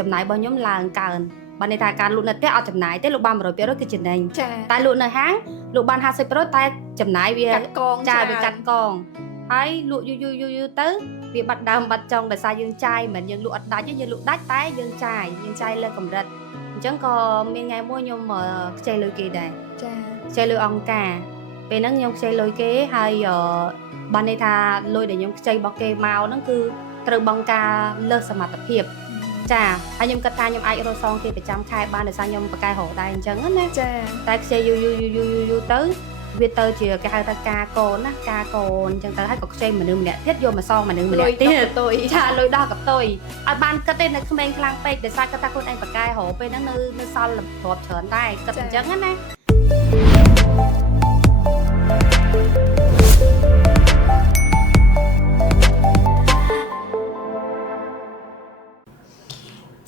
ចំណាយរបស់ខ្ញុំឡើងកើនបើន័យថាការលក់នៅផ្ទះអត់ចំណាយទេលោកបាន100%គឺចំណេញតែលក់នៅហាងលោកបាន50%តែចំណាយវាកាត់កងចាវាកាត់កងហើយលក់យូរទៅវាបាត់ដើមបាត់ចុងដោយសារយើងចាយមិនយើងលក់អត់ដាច់ទេយើងលក់ដាច់តែយើងចាយលើកម្រិតអញ្ចឹងក៏មានថ្ងៃមួយខ្ញុំខ្ចីលុយគេដែរចាខ្ចីលុយអង្គការពេលហ្នឹងខ្ញុំខ្ចីលុយគេហើយបានន័យថាលុយដែលខ្ញុំខ្ចីរបស់គេមកហ្នឹងគឺត្រូវបង្ការលើសសមត្ថភាពចាហើយខ្ញុំគិតថាខ្ញុំអាចរកសងគេប្រចាំខែបានដោយសារខ្ញុំបកកែរកដែរអញ្ចឹងណាចាតែខ្ចីយូរទៅវាទៅជាគេហៅថាការកូនណាការកូនអញ្ចឹងទៅហើយក៏ខ្ចីមនុស្សម្នាក់ទៀតយកមកសងមនុស្សម្នាក់ទៀតចាលុយដោះកតុយឲ្យបានគិតទេនៅក្មេងខ្លាំងពេកដោយសារគាត់ថាខ្លួនឯងបកកែរកពេលហ្នឹងនៅសល់ទ្រព្យច្រើនដែរគិតអញ្ចឹងណា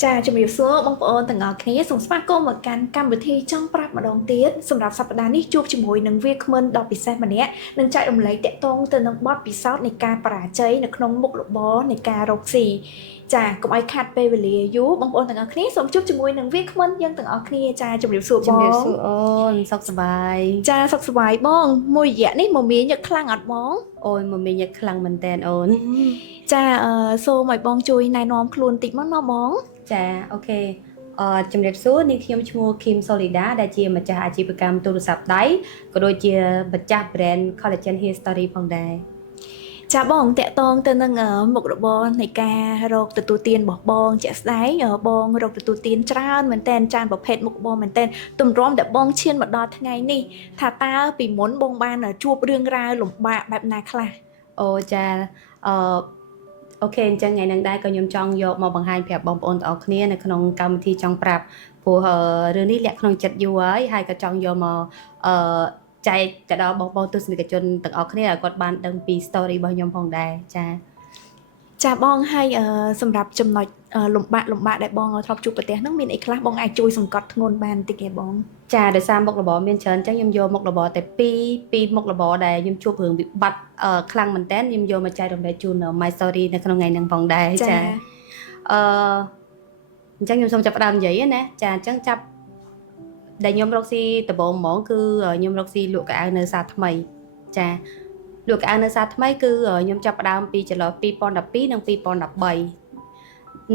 ចាជំរាបសួរបងប្អូនទាំងអស់គ្នាសូមស្វាគមន៍មកកាន់កម្មវិធីចង់ប្រាប់ម្ដងទៀតសម្រាប់សប្តាហ៍នេះជួបជាមួយនឹងវាគ្មិនដ៏ពិសេសម្នាក់នឹងចែករំលែកតាក់ទងទៅនឹងបទពិសោធន៍នៃការបរាជ័យនៅក្នុងមុខរបរនៃការរកស៊ីចាកុំឲ្យខាត់ពេលវេលាយូរបងប្អូនទាំងអស់គ្នាសូមជួបជាមួយនឹងវាគ្មិនយើងទាំងអស់គ្នាចាជំរាបសួរបងជំរាបសួរអូនសុខសប្បាយចាសុខសប្បាយបងមួយរយៈនេះមមាញឹកខ្លាំងអត់បងអូយមមាញឹកខ្លាំងមែនតើអូនចាសូមឲ្យបងជួយណែនាំខ្លួនតិចមកណាបងចាអូខេជំរាបសួរនេះខ្ញុំឈ្មោះ Kim Solida ដែលជាម្ចាស់អាជីវកម្មទូរស័ព្ទដៃក៏ដូចជាម្ចាស់ brand Collagen Hair Story ផងដែរចាបងតាក់ទងទៅនឹងមុខរបរនៃការរកទទួលទានរបស់បងជាក់ស្ដែងបងរកទទួលទានច្រើនមែនតែនច្រើនប្រភេទមុខរបរមែនតែនទម្រាំដែលបងឈានមកដល់ថ្ងៃនេះថាតើពីមុនបងបានជួបរឿងរ៉ាវលំបាកបែបណាខ្លះអូចាអូខេអញ្ចឹងថ្ងៃហ្នឹងដែរក៏ខ្ញុំចង់យកមកបង្ហាញប្រាប់បងប្អូនទាំងអស់គ្នានៅក្នុងកម្មវិធីចង់ប្រាប់ព្រោះរឿងនេះលាក់ក្នុងចិត្តយូរហើយក៏ចង់យកមកចែកទៅដល់បងប្អូនទស្សនិកជនទាំងអស់គ្នាឲ្យគាត់បានដឹងពី story របស់ខ្ញុំផងដែរចាបងហើយសម្រាប់ចំណុចលំបាកដែលបងធ្លាប់ជួបប្រទះហ្នឹងមានអីខ្លះបងអាចជួយសង្កត់ធ្ងន់បានតិចទេបងចាដោយសារមុខរបរមានច្រើនអញ្ចឹងខ្ញុំយកមុខរបរតែ2មុខរបរដែលខ្ញុំជួបរឿងវិបត្តិខ្លាំងមែនតើខ្ញុំយកមកចែករំលែកជូន My Story នៅក្នុងថ្ងៃហ្នឹងផងដែរចាអញ្ចឹងខ្ញុំសូមចាប់ផ្ដើមនិយាយណាចាអញ្ចឹងចាប់ដែលខ្ញុំរកស៊ីដំបូងហ្មងគឺខ្ញុំរកស៊ីលក់កៅអៅនៅសាថ្មីចាលក់កៅអៅនៅសាថ្មីគឺខ្ញុំចាប់ផ្ដើមពីចន្លោះ2012និង2013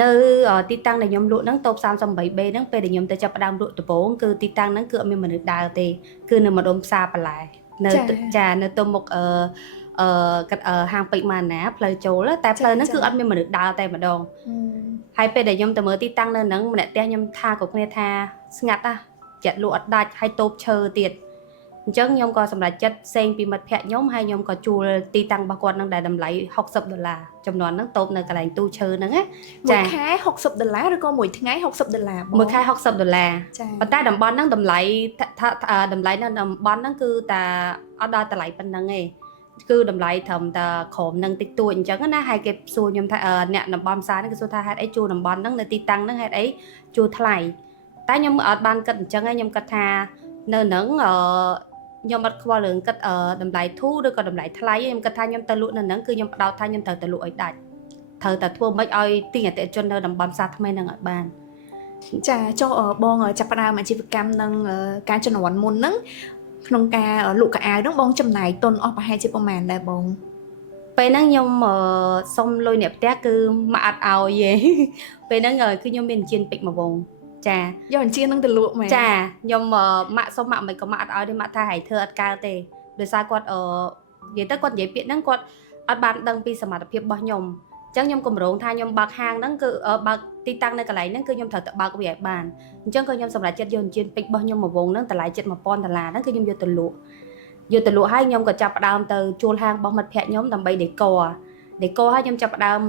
នៅទីតាំងដែលខ្ញុំលក់ហ្នឹងតូប 38B ហ្នឹងពេលដែលខ្ញុំទៅចាប់ផ្ដើមលក់ដំបូងគឺទីតាំងហ្នឹងគឺអត់មានមនុស្សដើរទេគឺនៅម្ដុំផ្សារបន្លែនៅចានៅទៅមុខហាងពេជ្រម៉ាណាផ្លូវចូលតែផ្លូវហ្នឹងគឺអត់មានមនុស្សដើរតែម្ដងហើយពេលដែលខ្ញុំទៅមើលទីតាំងនៅហ្នឹងម្នាក់ផ្ទះខ្ញុំថាក៏គ្នាថាស្ងាត់ចាក់លក់អត់ដាច់ហើយតូបឈើទៀតអញ្ចឹងខ្ញុំក៏សម្រេចចិត្តផ្សេងពីមិត្តភ័ក្ដិខ្ញុំហើយខ្ញុំក៏ជួលទីតាំងរបស់គាត់នឹងដែលតម្លៃ$60ចំនួនហ្នឹងតូបនៅកន្លែងទូឈើហ្នឹងណាចាមួយខែ$60ឬក៏មួយថ្ងៃ$60មួយខែ$60ប៉ុន្តែតំបន់ហ្នឹងតម្លៃនៅតំបន់ហ្នឹងគឺតាអត់ដល់តម្លៃប៉ុណ្្នឹងទេគឺតម្លៃត្រឹមតែក្រោមនឹងតិចតួចអញ្ចឹងណាហើយគេសួរខ្ញុំថាអ្នកតំបន់ផ្សារហ្នឹងគេសួរថាហេតុអីជួលតំបន់ហ្នឹងនៅទីតាំងហ្នឹងហេតុអីជួលថ្លៃតែខ្ញុំអត់បានគិតអញ្ចឹងខ្ញុំគិតថានៅហ្នឹងខ្ញុំអត់ខ្វល់រឿងគិតតម្លៃធូរឬក៏តម្លៃថ្លៃខ្ញុំគិតថាខ្ញុំទៅលក់នៅហ្នឹងគឺខ្ញុំបដោតថាខ្ញុំត្រូវទៅលក់ឲ្យដាច់ត្រូវតែធ្វើម៉េចឲ្យទីអតិថិជននៅតំបន់ផ្សារថ្មីហ្នឹងឲ្យបានចាចុះបងចាប់ផ្ដើមអាជីវកម្មនឹងការជំនាន់មុនហ្នឹងក្នុងការលក់កៅអៅហ្នឹងបងចំណាយទុនអស់ប្រហែលជាប្រមាណដែរបងពេលហ្នឹងខ្ញុំសុំលុយអ្នកផ្ទះគឺមកអត់ឲ្យទេពេលហ្នឹងគឺខ្ញុំមានអញ្ជើញពេជ្រមួយវងចាយកអញ្ជើញនឹងទៅលក់មែនចាខ្ញុំម៉ាក់សុំម៉ាក់មិនក៏ម៉ាក់អត់ឲ្យទេម៉ាក់ថាហែងធ្វើអត់កើតទេដោយសារគាត់និយាយទៅគាត់និយាយពាក្យហ្នឹងគាត់អត់បានដឹងពីសមត្ថភាពរបស់ខ្ញុំអញ្ចឹងខ្ញុំកម្រងថាខ្ញុំបើកហាងហ្នឹងគឺបើកទីតាំងនៅកន្លែងហ្នឹងគឺខ្ញុំត្រូវទៅបើកវាឲ្យបានអញ្ចឹងក៏ខ្ញុំសម្រេចចិត្តយកអញ្ជើញពេជ្ររបស់ខ្ញុំមួយវងហ្នឹងតម្លៃ$1000ហ្នឹងគឺខ្ញុំយកទៅលក់ហើយខ្ញុំក៏ចាប់ផ្ដើមទៅជួលហាងរបស់មិត្តភ័ក្ដិខ្ញុំដើម្បីដេកហើយខ្ញុំចាប់ផ្ដើម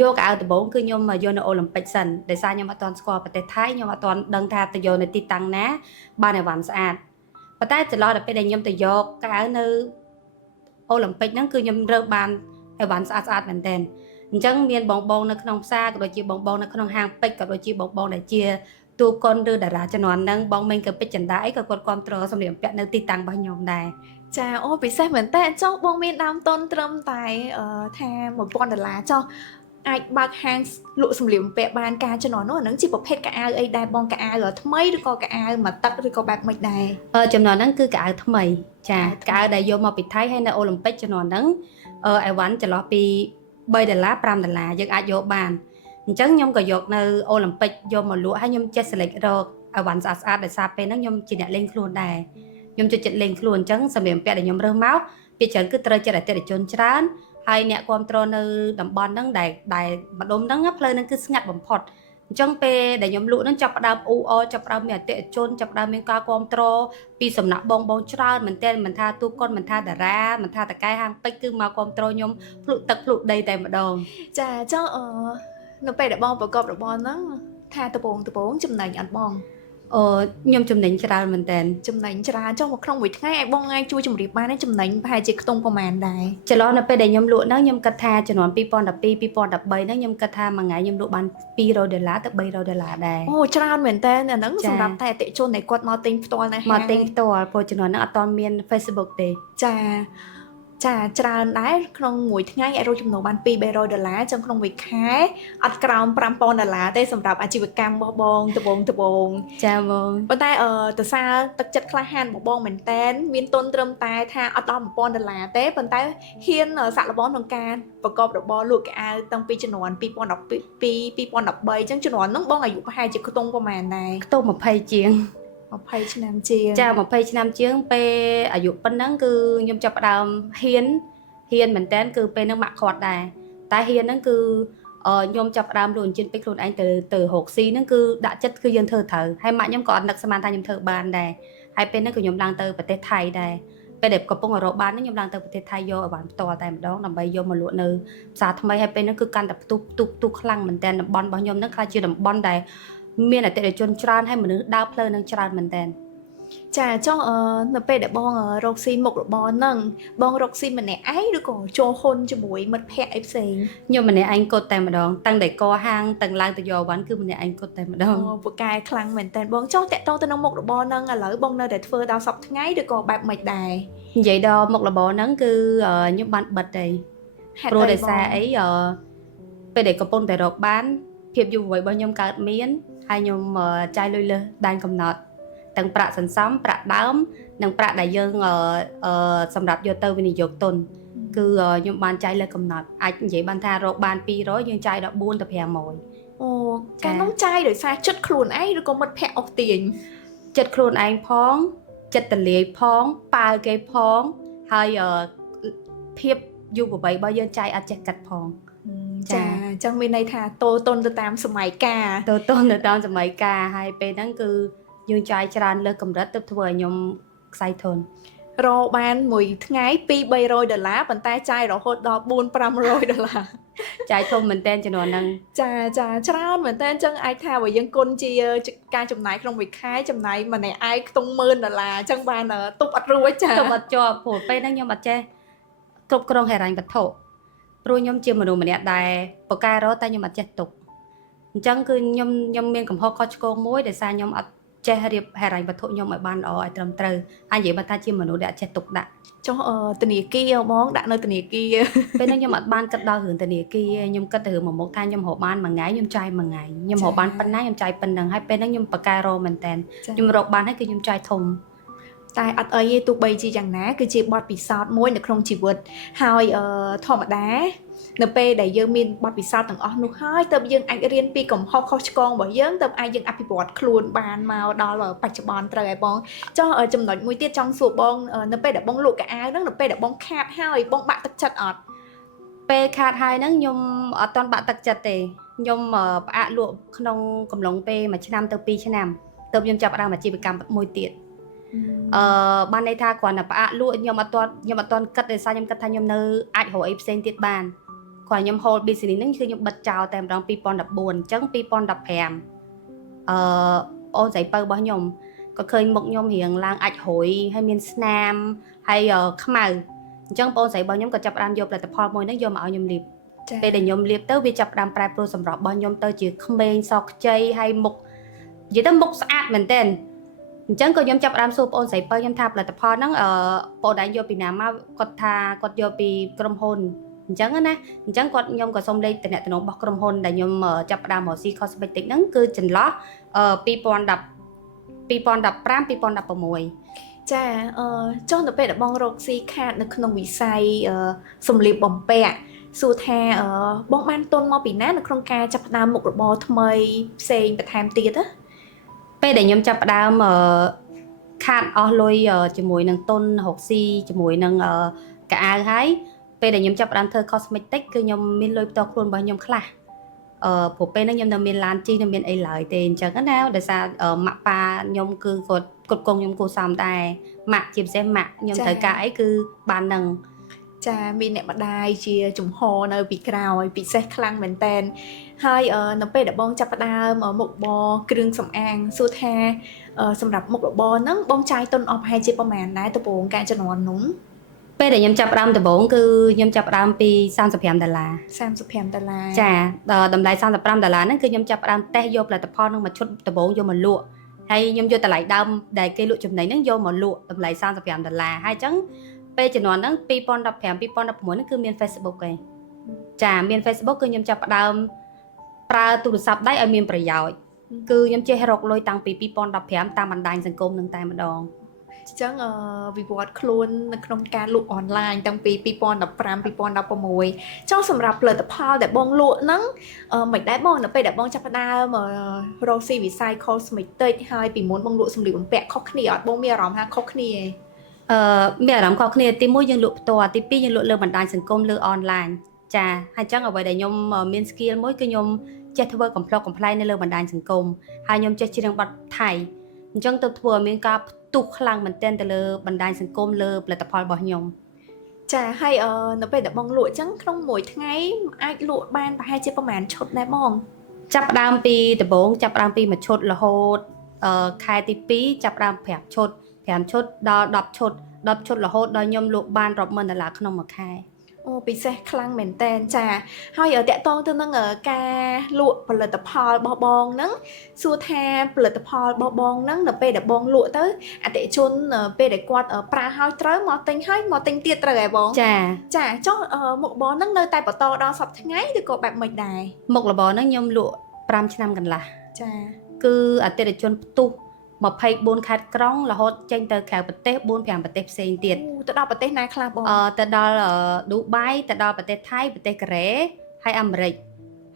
យកកៅអៅដំបូងគឺខ្ញុំយកនៅអូឡ িম্প ិកសិនដោយសារខ្ញុំអត់ទាន់ស្គាល់ប្រទេសថៃខ្ញុំអត់ទាន់ដឹងថាទៅយកនៅទីតាំងណាបានអីវ៉ាន់ស្អាតប៉ុន្តែចន្លោះដល់ពេលដែលខ្ញុំទៅយកកៅអៅនៅអូឡ িম্প ិកហ្នឹងគឺខ្ញុំរើសបានអីវ៉ាន់ស្អាតមែនតើអញ្ចឹងមានបងនៅក្នុងផ្សារក៏ដូចជាបងនៅក្នុងហាងពេជ្រក៏ដូចជាបងដែលជាទូកុនឬតារាជំនាន់ហ្នឹងបងមេងក៏ពេជ្រចន្ទាអីក៏គាត់គ្រប់គ្រងសម្លៀកបំពាក់នៅទីតាំងរបស់ខ្ញុំដែរចាអូពិសេសមែនតើចុះបងមានដើមទុនត្រឹមតែថា$1000ចុះ អាចបើកហាងលក់សម្លៀកបំពាក់បានការចំណនោះអានឹងជាប្រភេទកៅអៅអីដែរបងកៅអៅថ្មីឬក៏កៅអៅមកទឹកឬក៏បែបមិនដែរ ចំណុចហ្នឹងគឺកៅអៅថ្មីចាកៅអៅដែលយកមកពីថៃហើយនៅអូឡ িম্প ិកចំណុចហ្នឹងអីវ៉ាន់ចន្លោះពី$3 $5យើងអាចយកបានអញ្ចឹងខ្ញុំក៏យកនៅអូឡ িম্প ិកយកមកលក់ហើយខ្ញុំចេះ select រកអីវ៉ាន់ស្អាតៗដោយសារពេលហ្នឹងខ្ញុំជាអ្នកលេងខ្លួនដែរខ្ញុំចូលចិត្តលេងខ្លួនអញ្ចឹងសម្ភារបំពាក់ដែលខ្ញុំរើសមកពីច្រើនគឺត្រូវចិត្តអតិថិជនច្រើនហើយអ្នកគ្រប់គ្រងនៅតំបន់ហ្នឹងដែលម្ដុំហ្នឹងផ្លូវហ្នឹងគឺស្ងាត់បំផុតអញ្ចឹងពេលដែលខ្ញុំលក់ហ្នឹងចាប់ផ្ដើមអ៊ូអចាប់ផ្ដើមមានអតិថិជនចាប់ផ្ដើមមានការគ្រប់គ្រងពីសំណាក់បងច្រើនមែនតើមិនថាទូកុនមិនថាតារាមិនថាតកែហាងពេជ្រគឺមកគ្រប់គ្រងខ្ញុំភ្លុកទឹកភ្លុកដីតែម្ដងចាចុះនៅពេលដែលបងប្រកបរបរហ្នឹងថាដបងចំណេញអត់បងខ្ញុំចំណេញច្រើនមែនតើចំណេញច្រើនចុះមកក្នុងមួយថ្ងៃឲ្យបងអាចជួយជម្រាបបានចំណេញប្រហែលជាខ្ទង់ប្រមាណដែរចន្លោះនៅពេលដែលខ្ញុំលក់ហ្នឹងខ្ញុំគិតថាចំនួន2012 2013ហ្នឹងខ្ញុំគិតថាមួយថ្ងៃខ្ញុំលក់បាន$200 ទៅ$300ដែរអូច្រើនមែនតើអាហ្នឹងសម្រាប់តែអតិជនដែលគាត់មកទិញផ្ទាល់ណាមកទិញផ្ទាល់ព្រោះចំនួនហ្នឹងអត់ទាន់មាន Facebook ទេចាច្រើនដែរក្នុងមួយថ្ងៃអាចរកចំណូលបាន$200ចឹងក្នុងមួយខែអត់ក្រោម$5000ទេសម្រាប់អាជីវកម្មរបស់បងដបងចាបងប៉ុន្តែទសារទឹកចិត្តក្លាហានរបស់បងមែនតែនមានទុនត្រឹមតែថាអត់ដល់$1000ទេប៉ុន្តែហ៊ានសាក់លបងក្នុងការប្រកបរបរលក់កៅអៅតាំងពីជំនាន់2012 2013ចឹងជំនាន់ហ្នឹងបងអាយុប្រហែលជាខ្ទង់ប្រហែលដែរខ្ទង់20ជាង20ឆ្នាំជាងចា20ឆ្នាំជាងពេលអាយុប៉ុណ្ណឹងគឺខ្ញុំចាប់ផ្ដើមហ៊ានមែនតើគឺពេលហ្នឹងម៉ាក់ខាត់ដែរតែហ៊ានហ្នឹងគឺខ្ញុំចាប់ផ្ដើមលក់អញ្ជើញពេកខ្លួនឯងទៅរកស៊ីហ្នឹងគឺដាក់ចិត្តគឺយើងធ្វើត្រូវហើយម៉ាក់ខ្ញុំក៏អត់នឹកស្មានថាខ្ញុំធ្វើបានដែរហើយពេលហ្នឹងក៏ខ្ញុំឡើងទៅប្រទេសថៃដែរពេលដែលកំពុងរកបានខ្ញុំឡើងទៅប្រទេសថៃយកអីវ៉ាន់ផ្ទាល់តែម្ដងដើម្បីយកមកលក់នៅផ្សារថ្មីហើយពេលហ្នឹងគឺកាន់តែផ្ទុះខ្លាំងមែនតើតំបន់របស់ខ្ញុំហ្នឹងខ្លះជាតំបន់ដែលមានអតិថិជនច្រើនហើយមនុស្សដើរផ្លូវនឹងច្រើនមែនតើចាចុះនៅពេលដែលបងរកស៊ីមុខរបរហ្នឹងបងរកស៊ីម្នាក់ឯងឬក៏ចូលហ៊ុនជាមួយមិត្តភ័ក្តិអីផ្សេងខ្ញុំម្នាក់ឯងគត់តែម្ដងតាំងតែកហាងតាំងឡើងទៅយកវ៉ាន់គឺម្នាក់ឯងគត់តែម្ដងពូកែខ្លាំងមែនតើបងចុះតាក់ទងទៅនឹងមុខរបរហ្នឹងឥឡូវបងនៅតែធ្វើដល់សប្តាហ៍ថ្ងៃឬក៏បែបម៉េចដែរនិយាយដល់មុខរបរហ្នឹងគឺខ្ញុំបានបិទទេព្រោះដោយសារអីពេលដែលកំពុងតែរកបានភាពយុវវ័យរបស់ខ្ញុំកើតមានហើយខ្ញុំចាយលុយលើសដែនកំណត់ទាំងប្រាក់សន្សំប្រាក់ដើមនិងប្រាក់ដែលយើងសម្រាប់យកទៅវិនិយោគទុនគឺខ្ញុំបានចាយលើសកំណត់អាចនិយាយបានថារកបាន200យើងចាយដល់4ទៅ500អូការនោះចាយដោយសារចិត្តខ្លួនឯងឬក៏មិត្តភ័ក្តិអស់ទាញចិត្តខ្លួនឯងផងចិត្តទលាយផងប៉ាវគេផងហើយភាពយុវវ័យរបស់យើងចាយអត់ចេះកាត់ផងចាអញ្ចឹងមានន័យថាតូតុនទៅតាមសម័យកាលហើយពេលហ្នឹងគឺយើងចាយច្រើនលើសកម្រិតទៅធ្វើឲ្យខ្ញុំខ្សែធនរកបានមួយថ្ងៃ$200-300ប៉ុន្តែចាយរហូតដល់$400-500ចាយធំមែនតើចំនួនហ្នឹងចាច្រើនមែនតើអញ្ចឹងអាចថាបើយើងគុណជាការចំណាយក្នុងមួយខែចំណាយម្នាក់ឯងខ្ទង់$10,000អញ្ចឹងបានទប់អត់រួចទប់អត់ជាប់ព្រោះពេលហ្នឹងខ្ញុំអត់ចេះគ្រប់គ្រងហិរញ្ញវត្ថុព្រោះខ្ញុំជាមនុស្សម្នាក់ដែលបកកែរតែខ្ញុំអត់ចេះទុកអញ្ចឹងគឺខ្ញុំមានកំហុសខុសឆ្គងមួយដោយសារខ្ញុំអត់ចេះរៀបហិរញ្ញវត្ថុខ្ញុំឲ្យបានល្អឲ្យត្រឹមត្រូវហើយនិយាយមកថាជាមនុស្សដែលអត់ចេះទុកដាក់ចុះធនាគារហ្មងដាក់នៅធនាគារពេលហ្នឹងខ្ញុំអត់បានគិតដល់រឿងធនាគារខ្ញុំគិតទៅរឿងមួយមុខថាខ្ញុំរកបានមួយថ្ងៃខ្ញុំចាយមួយថ្ងៃខ្ញុំរកបានប៉ុណ្ណាខ្ញុំចាយប៉ុណ្ណឹងហើយពេលហ្នឹងខ្ញុំបកកែរមែនតើខ្ញុំរកបានហើយគឺខ្ញុំចាយធំតែអត់អីទេទោះបីជាយ៉ាងណាគឺជាបទពិសោធន៍មួយនៅក្នុងជីវិតហើយធម្មតានៅពេលដែលយើងមានបទពិសោធន៍ទាំងអស់នោះហើយទើបយើងអាចរៀនពីកំហុសខុសឆ្គងរបស់យើងទើបអាចយើងអភិវឌ្ឍខ្លួនបានមកដល់បច្ចុប្បន្នត្រូវហើយបងចុះចំណុចមួយទៀតចង់សួរបងនៅពេលដែលបងលក់កៅអៅហ្នឹងនៅពេលដែលបងខាតហើយបងបាក់ទឹកចិត្តអត់ពេលខាតហើយហ្នឹងខ្ញុំអត់ទាន់បាក់ទឹកចិត្តទេខ្ញុំផ្អាកលក់ក្នុងកំឡុងពេល1ឆ្នាំទៅ2ឆ្នាំទើបខ្ញុំចាប់ផ្ដើមអាជីវកម្មមួយទៀតបានន័យថាគ្រាន់តែផ្អាកលក់ខ្ញុំអត់ទាន់គិតដោយសារខ្ញុំគិតថាខ្ញុំនៅអាចរកអីផ្សេងទៀតបានគាត់ខ្ញុំ hold business ហ្នឹងគឺខ្ញុំបិទចោលតែម្ដង2014អញ្ចឹង2015អូនស្រីពៅរបស់ខ្ញុំក៏ឃើញមុខខ្ញុំរៀងឡើងអាចរួយហើយមានស្នាមហើយខ្មៅអញ្ចឹងបងស្រីរបស់ខ្ញុំក៏ចាប់ផ្ដើមយកផលិតផលមួយហ្នឹងយកមកឲ្យខ្ញុំលាបពេលដែលខ្ញុំលាបទៅវាចាប់ផ្ដើមប្រែប្រួលសម្រស់របស់ខ្ញុំទៅជាក្មេងសខ្ចីហើយមុខនិយាយទៅមុខស្អាតមែនទែនអញ្ចឹងក៏ខ្ញុំចាប់ផ្ដើមសួរបងស្រីពៅខ្ញុំថាផលិតផលហ្នឹងបងឯងយកពីណាមកគាត់ថាគាត់យកពីក្រុមហ៊ុនអ អញ្ចឹងណាអញ្ចឹងគាត់ខ្ញុំក៏សូមលេខតំណែងរបស់ក្រុមហ៊ុនដែលខ្ញុំចាប់ផ្ដើមរកស៊ី cosmetic ហ្នឹងគឺចន្លោះ2010 2015 2016 ចាចុះទៅពេលដែលបងរកស៊ីខាតនៅក្នុងវិស័យសម្លៀកបំពាក់សួរថាបងបានទុនមកពីណានៅក្នុងការចាប់ផ្ដើមមុខរបរថ្មីផ្សេងបន្ថែមទៀតណាពេលដែលខ្ញុំចាប់ផ្ដើមខាតអស់លុយជាមួយនឹងទុនរកស៊ីជាមួយនឹងកៅអៅហើយពេលដែលខ្ញុំចាប់ផ្ដើមធ្វើ cosmetic គឺខ្ញុំមានលុយផ្ទាល់ខ្លួនរបស់ខ្ញុំខ្លះព្រោះពេលហ្នឹងខ្ញុំនៅមានឡានជិះនៅមានអីឡើយទេអញ្ចឹងណាដោយសារម៉ាក់ប៉ាខ្ញុំគឺគាត់គ្រប់គ្រងខ្ញុំគូសំដែរម៉ាក់ជាពិសេសម៉ាក់ខ្ញុំត្រូវការអីគឺបាននឹងចាមានអ្នកម្ដាយជាជំហរនៅពីក្រោយពិសេសខ្លាំងមែនតែនហើយនៅពេលដែលបងចាប់ផ្ដើមមុខរបរគ្រឿងសម្អាងសួរថាសម្រាប់មុខរបរហ្នឹងបងចាយទុនអស់ប្រហែលជាប្រហែលដែរដំបូងការចំនួននោះពេលដែលខ្ញុំចាប់ផ្ដើមដំបូងគឺខ្ញុំចាប់ផ្ដើមពី$35 $35ចាតម្លៃ$35ហ្នឹងគឺខ្ញុំចាប់ផ្ដើមតេស្តយកផលិតផលនឹងមួយឈុតដំបូងយកមកលក់ហើយខ្ញុំយកតម្លៃដើមដែលគេលក់ចំណីហ្នឹងយកមកលក់តម្លៃ$35ហើយអញ្ចឹងពេលជំនាន់ហ្នឹង2015 2016ហ្នឹងគឺមាន Facebook ឯងចាមាន Facebook គឺខ្ញុំចាប់ផ្ដើមប្រើទូរស័ព្ទដៃឲ្យមានប្រយោជន៍គឺខ្ញុំចេះរកលុយតាំងពី2015តាមបណ្ដាញសង្គមនឹងតែម្ដងអញ្ចឹងវិវត្តខ្លួននៅក្នុងការលក់អនឡាញតាំងពី2015 2016ចុះសម្រាប់ផលិតផលដែលបងលក់ហ្នឹងមិនដែរបងនៅពេលដែលបងចាប់ផ្ដើមរកស៊ីវិស័យ cosmetic ហើយពីមុនបងលក់សម្លៀកបំពាក់ខុសគ្នាអត់បងមានអារម្មណ៍ថាខុសគ្នាមានអារម្មណ៍ខុសគ្នាទី1យើងលក់ផ្ទាល់ទី2យើងលក់លើបណ្ដាញសង្គមលើអនឡាញចាហើយអញ្ចឹងអ្វីដែលខ្ញុំមាន skill មួយគឺខ្ញុំចេះធ្វើកំ pl ុកកំ pl ែងនៅលើបណ្ដាញសង្គមហើយខ្ញុំចេះច្រៀងបទថៃអញ្ចឹងទៅធ្វើឲ្យមានការផ្ទុះខ្លាំងមែនទែនទៅលើបណ្ដាញសង្គមលើផលិតផលរបស់ខ្ញុំចាហើយនៅពេលដែលបងលក់អញ្ចឹងក្នុងមួយថ្ងៃអាចលក់បានប្រហែលជាប្រហែលឈុតដែរបងចាប់ផ្ដើមពីដំបូងចាប់ផ្ដើមពីមួយឈុតរហូតខែទី2ចាប់ផ្ដើម5ឈុត5ឈុតដល់10ឈុត10ឈុតរហូតដល់ខ្ញុំលក់បាន$10,000ក្នុងមួយខែអូពិសេសខ្លាំងមែនតើចាហើយតាក់ទងទៅនឹងការលក់ផលិតផលរបស់បងហ្នឹងសួរថាផលិតផលរបស់បងហ្នឹងនៅពេលដែលបងលក់ទៅអតិថិជនពេលដែលគាត់ប្រើហើយត្រូវមកទិញហើយមកទិញទៀតត្រូវហ៎បងចាចុះមុខរបរហ្នឹងនៅតែបន្តដល់សប្តាហ៍ថ្ងៃឬក៏បែបមិនដែរមុខរបរហ្នឹងខ្ញុំលក់5ឆ្នាំកន្លះចាគឺអតិថិជនផ្ទុះ24ខេត្តក្រុងរហូតចេញទៅក្រៅប្រទេស4-5ប្រទេសផ្សេងទៀតទៅដល់ប្រទេសណាខ្លះបងទៅដល់ឌូបៃទៅដល់ប្រទេសថៃប្រទេសកូរ៉េហើយអាមេរិក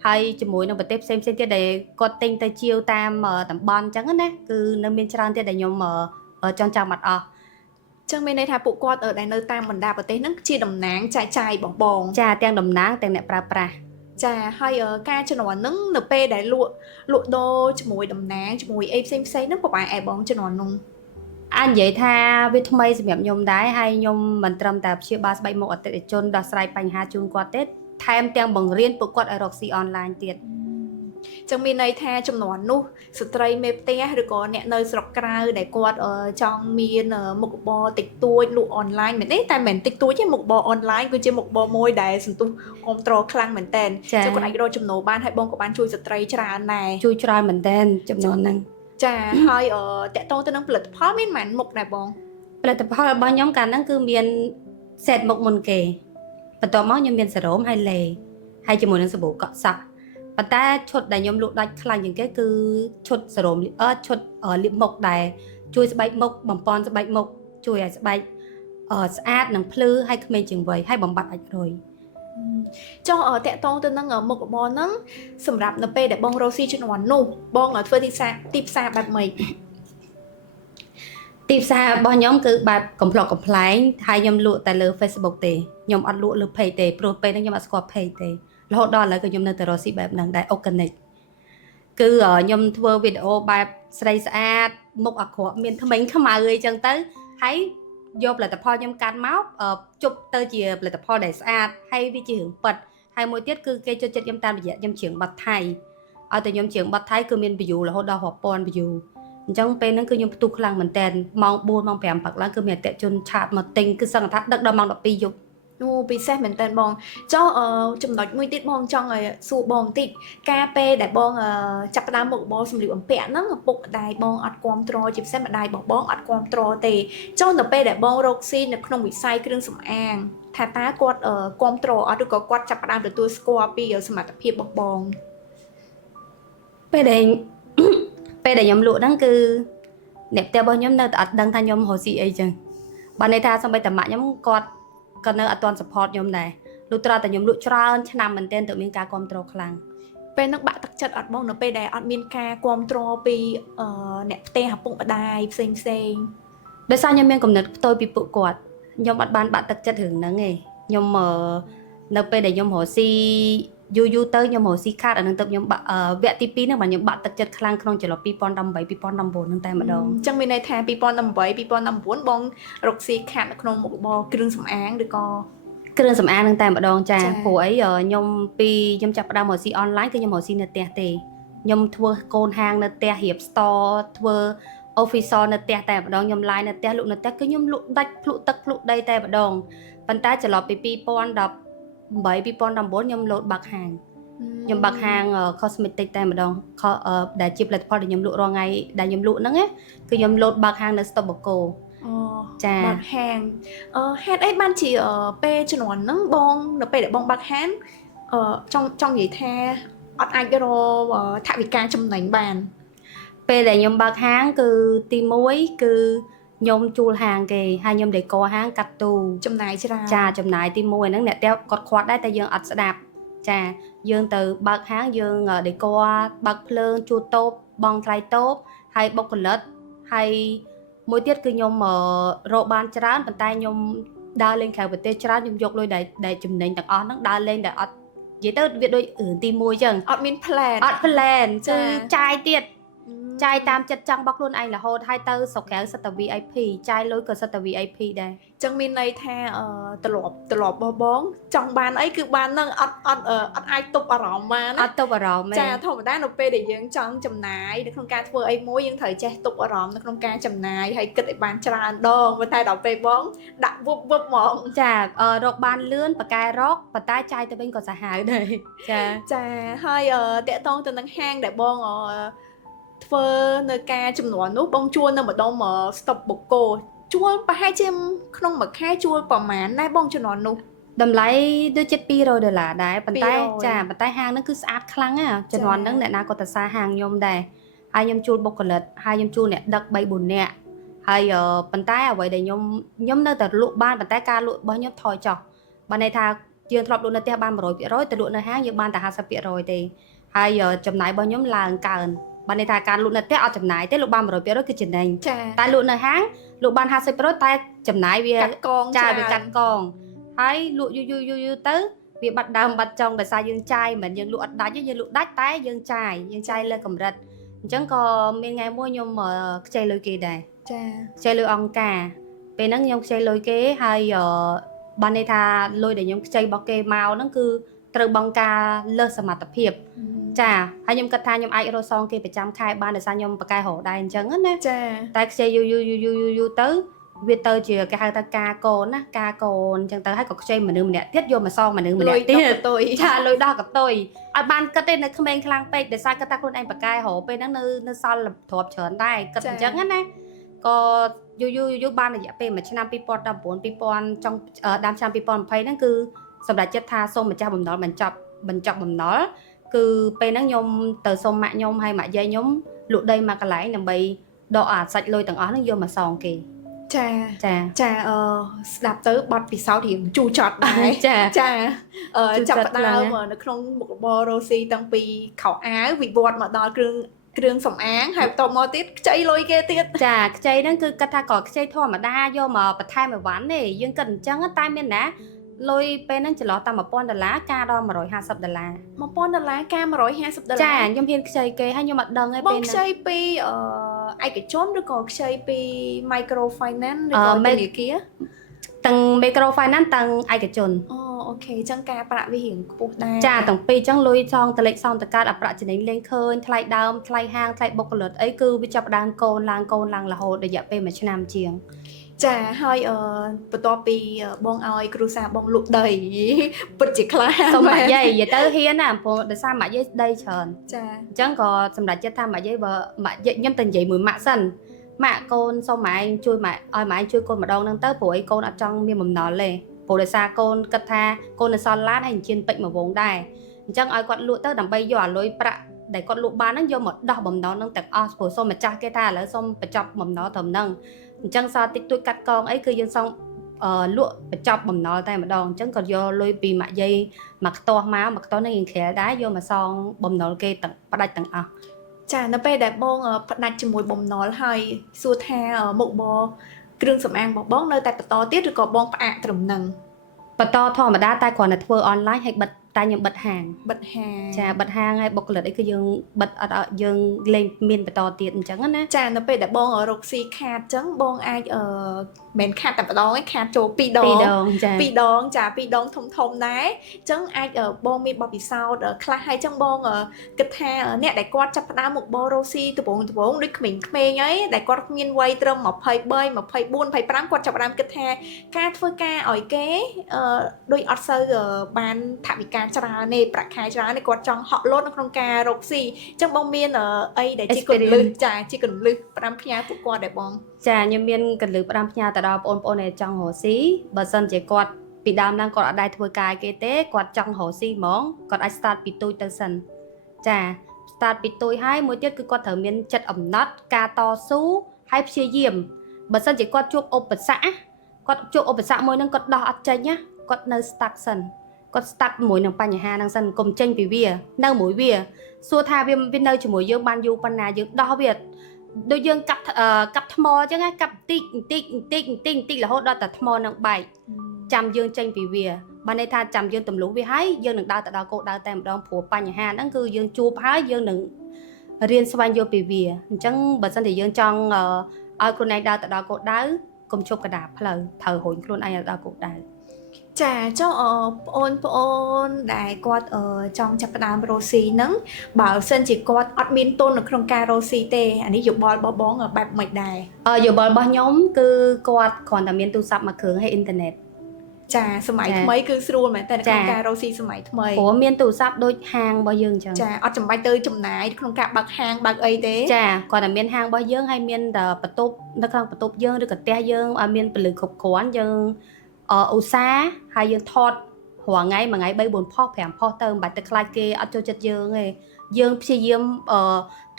ហើយជាមួយនឹងប្រទេសផ្សេងៗទៀតដែលគាត់ទិញទៅជាវតាមតំបន់អញ្ចឹងណាគឺនៅមានច្រើនទៀតដែលខ្ញុំចង់ចាំអត់អស់ចឹងមានន័យថាពួកគាត់ដែលនៅតាមបណ្ដាប្រទេសហ្នឹងជាតំណាងចែកចាយបងចាទាំងតំណាងទាំងអ្នកប្រើប្រាស់ចាហើយការជំនាន់ហ្នឹងនៅពេលដែលលក់ដូរជាមួយតំណាងជាមួយអីផ្សេងហ្នឹងប្រហែលឯបងជំនាន់ហ្នឹងអាចនិយាយថាវាថ្មីសម្រាប់ខ្ញុំដែរហើយខ្ញុំមិនត្រឹមតែព្យាបាលស្បែកមុខអតិថិជនដោះស្រាយបញ្ហាជូនគាត់ទេថែមទាំងបង្រៀនពួកគាត់ឲ្យរកស៊ីអនឡាញទៀតចឹងមានន័យថាចំនួននោះស្ត្រីមេផ្ទះឬក៏អ្នកនៅស្រុកក្រៅដែលគាត់ចង់មានមុខរបរតិចតួចលក់អនឡាញមែនទេតែមិនតិចតួចទេមុខរបរអនឡាញគឺជាមុខរបរមួយដែលសន្ទុះគ្រប់គ្រងខ្លាំងមែនតើចឹងគាត់អាចរកចំណូលបានហើយបងក៏បានជួយស្ត្រីច្រើនដែរជួយច្រើនមែនតើចំនួនហ្នឹងចាហើយតកតងទៅនឹងផលិតផលមានប៉ុន្មានមុខដែរបងផលិតផលរបស់ខ្ញុំកាលហ្នឹងគឺមានសេតមុខមុនគេបន្ទាប់មកខ្ញុំមានសេរ៉ូមហើយលេហើយជាមួយនឹងសាប៊ូកក់សក់ប៉ុន្តែឈុតដែលខ្ញុំលក់ដាច់ខ្លាំងជាងគេគឺឈុតសេរ៉ូមឈុតលាបមុខដែលជួយស្បែកមុខបំពន់ស្បែកមុខជួយឲ្យស្បែកស្អាតនិងភ្លឺហើយក្មេងជាងវ័យហើយបំបត្តិអាចរុយចុះតកតងទៅនឹងមុខរបរហ្នឹងសម្រាប់នៅពេលដែលបងរកស៊ីជំនាន់នោះបងធ្វើទីផ្សារបែបម៉េចទីផ្សាររបស់ខ្ញុំគឺបែបកំ pl ុកកំ pl ែងហើយខ្ញុំលក់តែលើ Facebook ទេខ្ញុំអត់លក់លើ page ទេព្រោះពេលហ្នឹងខ្ញុំអត់ស្គាល់ page ទេរហូតដល់ឥឡូវក៏ខ្ញុំនៅតែរកស៊ីបែបហ្នឹងដែរ organic គឺខ្ញុំធ្វើវីដេអូបែបស្រីស្អាតមុខអាក្រក់មានថ្មិញខ្មៅអីចឹងទៅហើយយកផលិតផលខ្ញុំកាន់មកជប់ទៅជាផលិតផលដែលស្អាតហើយវាជារឿងពិតហើយមួយទៀតគឺគេចូលចិត្តខ្ញុំតាមរយៈខ្ញុំច្រៀងបទថៃឲ្យតែខ្ញុំច្រៀងបទថៃគឺមាន view រហូតដល់រាប់ពាន់ view អញ្ចឹងពេលហ្នឹងគឺខ្ញុំផ្ទុះខ្លាំងមែនតើម៉ោង4ម៉ោង5ព្រឹកឡើងគឺមានអតិថិជនឆាតមកទិញគឺសឹងថាដឹកដល់ម៉ោង12យប់ Ồ, bị xe mình tên bong cho chùm nói nguyên tiết bong trong rồi su bong tịt KP để bong chặt đá một bong xâm liệu ẩm bẹ nó bụng đài bong ọt quam trò chụp xe mà đài bong bong ọt quam trò thì cho nó P để bong roxy nó không bị sai cái đường sầm an thà tá quạt quam trò ọt được có quạt chặt đá được tôi score pi ở sầm mặt tập hiệp bong bong ពេលដែល ពេលដែលខ្ញុំលក់ហ្នឹងគឺអ្នកផ្ទះរបស់ខ្ញុំនៅតែអត់ដឹងថាខ្ញុំរកស៊ីអីចឹងបើន័យថាសូម្បីតែម៉ាក់ខ្ញុំគាត់ក៏នៅអត់ទាន់ support ខ្ញុំដែរលុះត្រាតែខ្ញុំលក់ច្រើនឆ្នាំមែនទែនទៅមានការគ្រប់គ្រងខ្លាំង ពេលនឹងបាក់ទឹកចិត្តអត់បងនៅពេលដែលអត់មានការគ្រប់គ្រងពីអ្នកផ្ទះឪពុកម្ដាយផ្សេងផ្សេង ដោយសារខ្ញុំមានគំនិតផ្ទុយពីពួកគាត់ខ្ញុំអត់បានបាក់ទឹកចិត្តរឿងហ្នឹងទេខ្ញុំនៅពេលដែលខ្ញុំរកស៊ីយូរទៅខ្ញុំរកស៊ីខាតអានឹងទៅខ្ញុំវគ្គទី2ហ្នឹងបាទខ្ញុំបាក់ទឹកចិត្តខ្លាំងក្នុងចន្លោះ2018 2019ហ្នឹងតែម្ដង អញ្ចឹងមានន័យថា2018 2019បងរកស៊ីខាតនៅក្នុងមុខរបរគ្រឿងសម្អាងឬក៏ គ្រឿងសម្អាងហ្នឹងតែម្ដងចា ចា៎ ព្រោះអីខ្ញុំពីខ្ញុំចាប់ផ្ដើមរកស៊ីអនឡាញគឺខ្ញុំរកស៊ីនៅផ្ទះទេខ្ញុំធ្វើកូនហាងនៅផ្ទះរៀប store ធ្វើ officer នៅផ្ទះតែម្ដងខ្ញុំ live នៅផ្ទះលក់នៅផ្ទះគឺខ្ញុំលក់ដាច់ភ្លក់ទឹកភ្លក់ដីតែម្ដងប៉ុន្តែចន្លោះពី2018 2019ខ្ញុំលោតបាក់ហាងខ្ញុំបាក់ហាង cosmetic តែម្ដងដែលជាផលិតផលដែលខ្ញុំលក់រាល់ថ្ងៃដែលខ្ញុំលក់ហ្នឹងគឺខ្ញុំលោតបាក់ហាងនៅ Stoboko ចា បាក់ហាងហេតុអីបានជាពេលជំនាន់ហ្នឹងបងនៅពេលដែលបងបាក់ហាងចង់និយាយថាអត់អាចរកថវិកាចំណេញបាន ពេលដែលខ្ញុំបើកហាងគឺទី1គឺខ្ញុំជួលហាងគេហើយខ្ញុំដេកហាងកាត់ទូ ចំណាយច្រើន ចាចំណាយទី1ហ្នឹងអ្នកផ្ទះគាត់ខ្វាត់ដែរតែយើងអត់ស្ដាប់ចាយើងទៅបើកហាងយើងដេកបើកភ្លើងជួលតូបបងថ្លៃតូបហើយបុគ្គលិកហើយមួយទៀតគឺខ្ញុំរកបានច្រើនប៉ុន្តែខ្ញុំដើរលេងក្រៅប្រទេសច្រើនខ្ញុំយកលុយដែលចំណេញទាំងអស់ហ្នឹងដើរលេងដែលអត់និយាយទៅវាដូចរឿងទី1ចឹង អត់មាន plan អត់ plan ចា គឺចាយទៀត ចាយតាមចិត្តចង់របស់ខ្លួនឯងរហូតហើយទៅស្រុកក្រៅសិតតែ VIP ចាយលុយក៏សិតតែ VIP ដែរ ចឹងមានន័យថាត្រឡប់បបងចង់បានអីគឺបាននឹងអត់អាចទប់អារម្មណ៍បាន អត់ទៅអារម្មណ៍ទេ ចាធម្មតានៅពេលដែលយើងចង់ចំណាយនៅក្នុងការធ្វើអីមួយយើងត្រូវចេះទប់អារម្មណ៍នៅក្នុងការចំណាយហើយគិតឲ្យបានច្រើនដងប៉ុន្តែដល់ពេលបងដាក់វឹបហ្មង ចារកបានលឿនប៉កែរកប៉ុន្តែចាយទៅវិញក៏សាហាវដែរចា ចាហើយតកតងទៅនឹងហាងដែលបងធ្វើនៅការចំនួននោះបងជួលនៅម្ដុំ stop boko ជួលប្រហែលជាក្នុងមួយខែជួលប្រហែលដែរបងចំនួននោះ តម្លៃដូចជិត$200ដែរប៉ុន្តែ 200 ចាប៉ុន្តែហាងហ្នឹងគឺស្អាតខ្លាំងណាស់ជំនាន់ហ្នឹងអ្នកណាក៏ទៅសារហាងខ្ញុំដែរហើយខ្ញុំជួលបុគ្គលិកហើយខ្ញុំជួលអ្នកដឹក 3-4 នាក់ហើយប៉ុន្តែអ្វីដែលខ្ញុំនៅតែលក់បានប៉ុន្តែការលក់របស់ខ្ញុំថយចុះបើន័យថាយើងធ្លាប់លក់នៅផ្ទះបាន 100% ទៅលក់នៅហាងយើងបានតែ 50% ទេហើយចំណាយរបស់ខ្ញុំឡើងកើនបើន័យថាការលក់នៅផ្ទះអត់ចំណាយទេលក់បាន 100% គឺចំណេញ ចា តែលក់នៅហាងលក់បាន 50% តែចំណាយវា កាត់កង ចាវាកាត់កងហើយលក់យូរទៅវាបាត់ដើមបាត់ចុងដោយសារយើងចាយមិនយើងលក់អត់ដាច់ទេយើងលក់ដាច់តែយើងចាយលើកម្រិតអញ្ចឹងក៏មានថ្ងៃមួយខ្ញុំខ្ចីលុយគេដែរ ចា ខ្ចីលុយអង្គការពេលហ្នឹងខ្ញុំខ្ចីលុយគេហើយបានន័យថាលុយដែលខ្ញុំខ្ចីរបស់គេមកហ្នឹងគឺត្រូវបង់ការលើសសមត្ថភាពចាហើយខ្ញុំគិតថាខ្ញុំអាចរកសងគេប្រចាំខែបានដោយសារខ្ញុំបកកែរកដែរអញ្ចឹងណា ចា តែខ្ចីយូរទៅវាទៅជាគេហៅថាការកូនណាការកូនអញ្ចឹងទៅហើយក៏ខ្ចីមនុស្សម្នាក់ទៀតយកមកសងមនុស្សម្នាក់ទៀត ទុយ ចាលុយដោះកតុយអត់បានគិតទេនៅក្មេងខ្លាំងពេកដោយសារគិតថាខ្លួនឯងបកកែរកពេលហ្នឹងនៅសល់ទ្រព្យច្រើនដែរគិតអញ្ចឹងណាក៏យូរបានរយៈពេលមួយឆ្នាំ2019 2000ចុងដើមឆ្នាំ2020ហ្នឹងគឺសម្រាប់ចិត្តថាសូមម្ចាស់បំណុលបញ្ចប់បំណុលគឺពេលហ្នឹងខ្ញុំទៅសុំម៉ាក់ខ្ញុំហើយម៉ាក់យាយខ្ញុំលក់ដីមកកន្លែងដើម្បីដកអាសាច់លុយទាំងអស់ហ្នឹងយកមកសងគេ ចា ចា ចាស្ដាប់ទៅបត់ពិសោធន៍រៀងជូរចត់ដែរ ចា ចាចាប់ផ្ដើមនៅក្នុងមុខរបររ៉ូស៊ីតាំងពីខោអាវវិវត្តមកដល់គ្រឿងសម្អាងហើយបន្ទាប់មកទៀតខ្ចីលុយគេទៀត ចាខ្ចីហ្នឹងគឺគាត់ថាក៏ខ្ចីធម្មតាយកមកបន្ថែមអីវ៉ាន់ទេយើងគិតអញ្ចឹងតែមានណាលុយពេលហ្នឹងចន្លោះតាម$1000ការដល់$150 $1000ការ$150 ចាខ្ញុំហ៊ានខ្ចីគេហើយខ្ញុំអត់ដឹងទេ ប ពេល ង ហ្នឹង ខ្ចីពីឯកជនឬក៏ខ្ចីពី microfinance ឬក៏ធនាគារ ទាំង microfinance ទាំងឯកជន អូខេអញ្ចឹងការប្រាក់វារៀងខ្ពស់ដែរ ចាទាំងពីរអញ្ចឹងលុយសងតលេខសងតកាតអប្រាក់ចំណេញលេងឃើញថ្លៃដើមថ្លៃហាងថ្លៃបុគ្គលិកអីគឺវាចាប់ផ្ដើមកូនឡើងរហូតរយៈពេល1ឆ្នាំជាង អ ចាហើយបន្ទាប់ពីបងឲ្យគ្រូសាបងលក់ដីពិតជាខ្លាំង សុំម៉ាក់យាយនិយាយទៅហ៊ានណាព្រោះដោយសារម៉ាក់យាយដីច្រើន ចា អញ្ចឹងក៏សម្រាប់ចិត្តថាម៉ាក់យាយបើម៉ាក់យាយខ្ញុំទៅនិយាយមួយម៉ាក់សិនម៉ាក់កូនសុំម៉ែឯងជួយម៉ែឲ្យម៉ែឯងជួយកូនម្ដងហ្នឹងទៅព្រោះអីកូនអត់ចង់មានបំណុលទេព្រោះដោយសារកូនគិតថាកូននៅសល់ឡានហើយអញ្ជើញពេជ្រមួយវងដែរអញ្ចឹងឲ្យគាត់លក់ទៅដើម្បីយកអាលុយប្រាក់ដែលគាត់លក់បានហ្នឹងយកមកដោះបំណុលហ្នឹងទាំងអស់ព្រោះសុំម្ចាស់គេថាឥឡូវសុំបញ្ចប់បំណុលត្រឹមហ្នឹងអញ្ចឹងសល់តិចតួចកាត់កងអីគឺយើងសុំលក់បញ្ចប់បំណុលតែម្ដងអញ្ចឹងក៏យកលុយពីម៉ាក់យាយមកខ្ទាស់មកខ្ទាស់នឹងរៀងក្រែលដែរយកមកសងបំណុលគេទាំងផ្ដាច់ទាំងអស់ ចានៅពេលដែលបងផ្ដាច់ជាមួយបំណុលហើយសួរថាមុខបរគ្រឿងសម្អាងរបស់បងនៅតែបន្តទៀតឬក៏បងផ្អាកត្រឹមហ្នឹង បន្តធម្មតាតែគ្រាន់តែធ្វើអនឡាញហើយបិទតែខ្ញុំបិទហាង បិទហាង ចាបិទហាងហើយបុគ្គលិកអីគឺយើងបិទអត់ឲ្យយើងលេងមានបន្តទៀតអញ្ចឹងណា ចានៅពេលដែលបងរកស៊ីខាតអញ្ចឹងបងអាចមិនខាតតែម្ដងឯងខាតចូល2ដង 2ដងចា 2ដងចា2ដងធំធំដែរអញ្ចឹងអាចបងមានបទពិសោធន៍ខ្លះហើយអញ្ចឹងបងគិតថាអ្នកដែលគាត់ចាប់ផ្ដើមមុខបររកស៊ីដំបូងដូចក្មេងៗអីដែលគាត់មានវ័យត្រឹម23 24 25គាត់ចាប់ផ្ដើមគិតថាការធ្វើការឲ្យគេដូចអត់សូវបានថវិកាច្រើនទេប្រាក់ខែច្រើនទេគាត់ចង់ហក់លោតនៅក្នុងការរកស៊ីអញ្ចឹងបងមានអីដែលជាកលឹះចាជាកលឹះផ្ដាំផ្ញើពួកគាត់ដែរបង ចាខ្ញុំមានកលឹះផ្ដាំផ្ញើទៅដល់បងប្អូនដែលចង់រកស៊ីបើសិនជាគាត់ពីដើមឡើងគាត់អត់ដែរធ្វើការគេទេគាត់ចង់រកស៊ីហ្មងគាត់អាច start ពីទូចទៅសិនចា start ពីទូចហើយមួយទៀតគឺគាត់ត្រូវមានចិត្តអំណត់ការតស៊ូហើយព្យាយាមបើសិនជាគាត់ជួបឧបសគ្គគាត់ជួបឧបសគ្គមួយនឹងគាត់ដោះអត់ចេញណាគាត់នៅ stuck សិនគាត់ stuck ជាមួយនឹងបញ្ហាហ្នឹងសិនកុំចេញពីវានៅមួយវាសួរថាវានៅជាមួយយើងបានយូរប៉ុណ្ណាយើងដោះវាដូចយើងកាប់ថ្មអញ្ចឹងណាកាប់តិចរហូតដល់តែថ្មនឹងបែកចាំយើងចេញពីវាបានន័យថាចាំយើងទម្លុះវាហើយយើងនឹងដើរទៅដល់គោលដៅតែម្ដងព្រោះបញ្ហាហ្នឹងគឺយើងជួបហើយយើងនឹងរៀនស្វែងយល់ពីវាអញ្ចឹងបើសិនជាយើងចង់ឲ្យខ្លួនឯងដើរទៅដល់គោលដៅកុំជប់កណ្ដាលផ្លូវត្រូវរុញខ្លួនឯងដល់គោលដៅ ចាចុះបងប្អូនដែលគាត់ចង់ចាប់ផ្ដើមរកស៊ីហ្នឹងបើសិនជាគាត់អត់មានទុននៅក្នុងការរកស៊ីទេអានេះយោបល់របស់បងបែបមិនដែរ យោបល់របស់ខ្ញុំគឺគាត់គ្រាន់តែមានទូរស័ព្ទមួយគ្រឿងហើយអ៊ីនធឺណិត ចាសម័យថ្មីគឺស្រួលមែនតើក្នុងការរកស៊ីសម័យថ្មី ព្រោះមានទូរស័ព្ទដូចហាងរបស់យើងអញ្ចឹង ចាអត់ចាំបាច់ទៅចំណាយក្នុងការបើកហាងបើកអីទេ ចាគាត់តែមានហាងរបស់យើងហើយមានតែបន្ទប់នៅក្នុងបន្ទប់យើងឬក៏ផ្ទះយើងឲ្យមានពលិគ្រប់គ្រាន់យើងឧស្សាហ៍ហើយយើងថតរាល់ថ្ងៃមួយថ្ងៃ 3 4 ផុស 5 ផុសទៅមិនបាច់ទៅខ្លាចគេអត់ចូលចិត្តយើងទេយើងព្យាយាម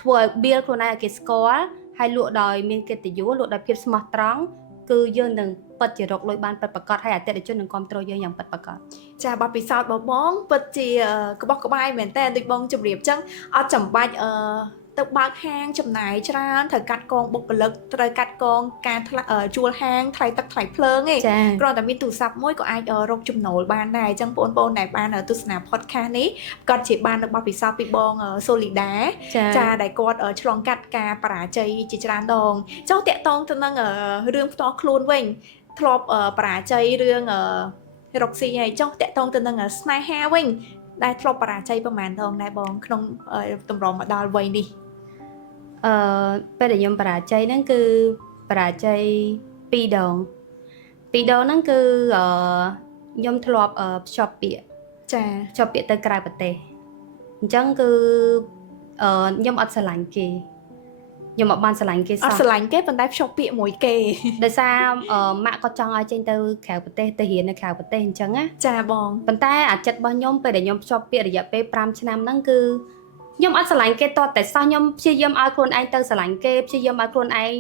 ធ្វើឲ្យ build ខ្លួនឯងឲ្យគេស្គាល់ហើយលក់ដោយមានកិត្តិយសលក់ដោយភាពស្មោះត្រង់គឺយើងនឹងពិតជារកលុយបានពិតប្រាកដហើយអតិថិជននឹងគ្រប់គ្រងយើងយ៉ាងពិតប្រាកដ ចាបទពិសោធន៍របស់បងពិតជាក្បោះក្បាយមែនតើដូចបងជម្រាបអញ្ចឹងអត់ចាំបាច់ទៅបើកហាងចំណាយច្រើនត្រូវកាត់កងបុគ្គលិកត្រូវកាត់កងការជួលហាងថ្លៃទឹកថ្លៃភ្លើងឯង គ្រាន់តែមានទូរស័ព្ទមួយក៏អាចរកចំណូលបានដែរអញ្ចឹងបងប្អូនដែលបានទស្សនា podcast នេះគាត់ជាបាននៅបទពិសោធន៍ពីបង Solida ចាដែលគាត់ឆ្លងកាត់ការបរាជ័យជាច្រើនដងចុះតាក់ទងទៅនឹងរឿងផ្ទាល់ខ្លួនវិញធ្លាប់បរាជ័យរឿងរកស៊ីហើយចុះតាក់ទងទៅនឹងស្នេហាវិញដែលធ្លាប់បរាជ័យប្រហែលដងដែរបងក្នុងតម្រុំមកដល់វ័យនេះ ពេលដែលខ្ញុំបរាជ័យហ្នឹងគឺបរាជ័យ2 ដងហ្នឹងគឺខ្ញុំធ្លាប់ភ្ជាប់ពាក្យចាភ្ជាប់ពាក្យទៅក្រៅប្រទេសអញ្ចឹងគឺខ្ញុំអត់ស្រឡាញ់គេខ្ញុំអត់បានស្រឡាញ់គេសោះអត់ស្រឡាញ់គេប៉ុន្តែភ្ជាប់ពាក្យមួយគេដោយសារម៉ាក់គាត់ចង់ឲ្យចេញទៅក្រៅប្រទេសទៅរៀននៅក្រៅប្រទេសអញ្ចឹងណាចាបងប៉ុន្តែអាចិត្តរបស់ខ្ញុំពេលដែលខ្ញុំភ្ជាប់ពាក្យរយៈពេល5 ឆ្នាំហ្នឹងគឺ ខ្ញុំអត់ស្រឡាញ់គេតតែសោះខ្ញុំព្យាយាមឲ្យខ្លួនឯងទៅស្រឡាញ់គេព្យាយាមឲ្យខ្លួនឯង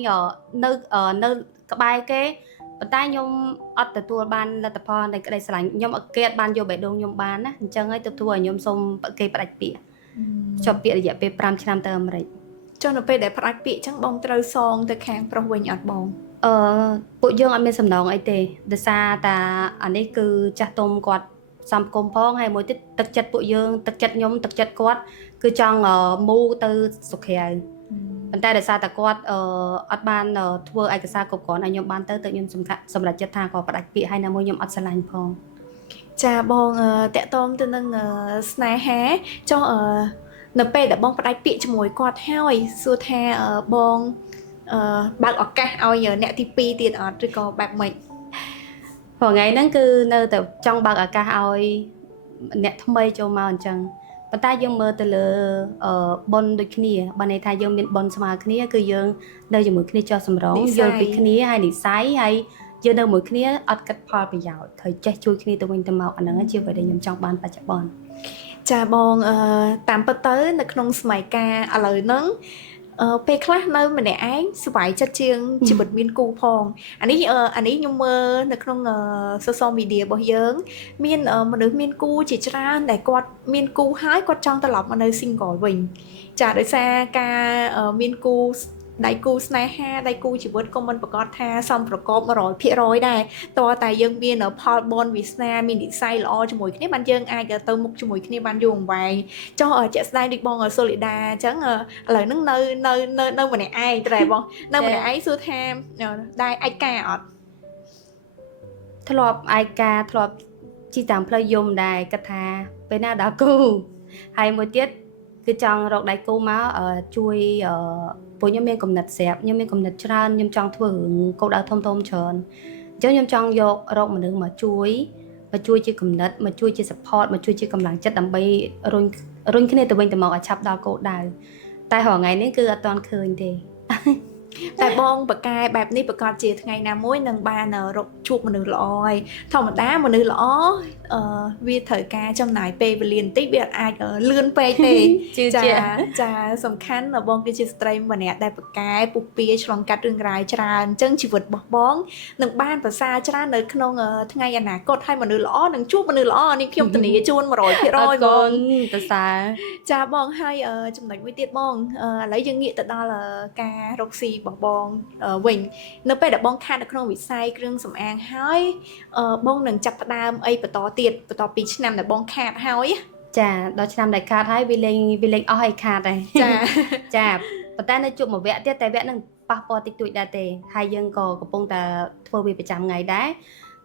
នៅក្បែរគេប៉ុន្តែខ្ញុំអត់ទទួលបានលទ្ធផលនៃក្តីស្រឡាញ់ខ្ញុំអត់គេអត់បានយកបេះដូងខ្ញុំបានណាអញ្ចឹងហើយទៅធ្វើឲ្យខ្ញុំសុំគេផ្ដាច់ពាក្យជាប់ពាក្យរយៈពេល5 ឆ្នាំទៅអាមេរិកចុះនៅពេលដែលផ្ដាច់ពាក្យអញ្ចឹងបងត្រូវសងទៅខាងប្រុសវិញអត់បងពួកយើងអត់មានសំណងអីទេដោយសារតែអានេះគឺចាស់ទុំគាត់សំគុំផងហើយមួយទៀតទឹកចិត្តពួកយើងទឹកចិត្តខ្ញុំទឹកចិត្តគាត់គឺចង់មូទៅសុខក្រៅប៉ុន្តែដោយសារតែគាត់អត់បានធ្វើឯកសារគ្រប់គ្រាន់ឲ្យខ្ញុំបានទៅខ្ញុំសម្រេចចិត្តថាគាត់ផ្ដាច់ពាក្យហើយណាមួយខ្ញុំអត់ស្រឡាញ់ផងចាបងតាក់ទងទៅនឹងស្នេហាចុះនៅពេលដែលបងផ្ដាច់ពាក្យជាមួយគាត់ហើយសួរថាបង បើកឱកាសឲ្យអ្នកទី2ទៀតអត់ឬក៏បែបម៉េច ព្រោះថ្ងៃហ្នឹងគឺនៅតែចង់បើកឱកាសឲ្យអ្នកថ្មីចូលមកអញ្ចឹងប៉ុន្តែយើងមើលទៅលើប៉ុនដូចគ្នាបើន័យថាយើងមានប៉ុនស្មើគ្នាគឺយើងនៅជាមួយគ្នាចោះសម្រងយល់ពីគ្នាហើយនិស័យហើយយើងនៅមួយគ្នាអត់គិតផលប្រយោជន៍ត្រូវចេះជួយគ្នាទៅវិញទៅមកអាហ្នឹងជាអ្វីដែលខ្ញុំចង់បានបច្ចុប្បន្ន ចាបងតាមពិតទៅនៅក្នុងសម័យកាលឥឡូវហ្នឹងពេលខ្លះនៅម្នាក់ឯងសុវ័យចិត្តជាងជីវិតមានគូផងអានេះខ្ញុំមើលនៅក្នុង social media របស់យើងមានមនុស្សមានគូជាច្រើនដែលគាត់មានគូហើយគាត់ចង់ត្រឡប់មកនៅ single វិញចាដោយសារការមានគូដៃគូស្នេហាដៃគូជីវិតក៏មិនប្រកាសថាសំប្រកប 100% ដែរតើតែយើងមានផលបុណ្យវាសនាមាននិស្ស័យល្អជាមួយគ្នាបានយើងអាចទៅមុខជាមួយគ្នាបានយូរអង្វែងចុះជាក់ស្ដែងដូចបងសូលីដាអញ្ចឹងឥឡូវហ្នឹងនៅម្នាក់ឯងតែបងនៅម្នាក់ឯងសួរថាដែរឯកាអត់ធ្លាប់ឯកាធ្លាប់ជីតាមផ្លូវយមដែរគាត់ថាពេលណាដល់គូហើយមួយទៀតគឺចង់រកដៃគូមកជួយពួកខ្ញុំមានកំណត់ស្រាប់ខ្ញុំមានកំណត់ច្រើនខ្ញុំចង់ធ្វើរឿងកោដៅធំច្រើនអញ្ចឹងខ្ញុំចង់យករកមនុស្សមកជួយជាកំណត់មកជួយជា support មកជួយជាកម្លាំងចិត្តដើម្បីរុញគ្នាទៅវិញទៅមកឲ្យឆាប់ដល់គោលដៅតែរាល់ថ្ងៃនេះគឺអត់ទាន់ឃើញទេ តែបងបកកែបែបនេះប្រកាសជាថ្ងៃណាមួយនឹងបានរកជួបមនុស្សល្អហើយធម្មតាមនុស្សល្អវាត្រូវការចំណាយពេលវេលាបន្តិចវាអាចលឿនពេកទេ ចាសំខាន់បងគឺជាស្ត្រីម្នាក់ដែលបកកែពុះពៀឆ្លងកាត់រឿងរ៉ាវច្រើនអញ្ចឹងជីវិតរបស់បងនឹងបានប្រសើរច្រើននៅក្នុងថ្ងៃអនាគតហើយមនុស្សល្អនឹងជួបមនុស្សល្អនេះខ្ញុំធានាជូន 100% បងប្រសើរចាបងហើយចំណុចមួយទៀតបងឥឡូវយើងងាកទៅដល់ការរកស៊ីរបស់បងវិញនៅពេលដែលបងខាតនៅក្នុងវិស័យគ្រឿងសម្អាងហើយបងនឹងចាប់ផ្ដើមអីបន្តទៀតបន្តពីឆ្នាំដែលបងខាតហើយចាដល់ឆ្នាំដែលខាតហើយវាលេងអស់ហើយខាតហើយចាប៉ុន្តែនៅជួបមួយវគ្គទៀតតែវគ្គនឹងប៉ះពាល់តិចតួចដែរទេហើយយើងក៏កំពុងតែធ្វើវាប្រចាំថ្ងៃដែរ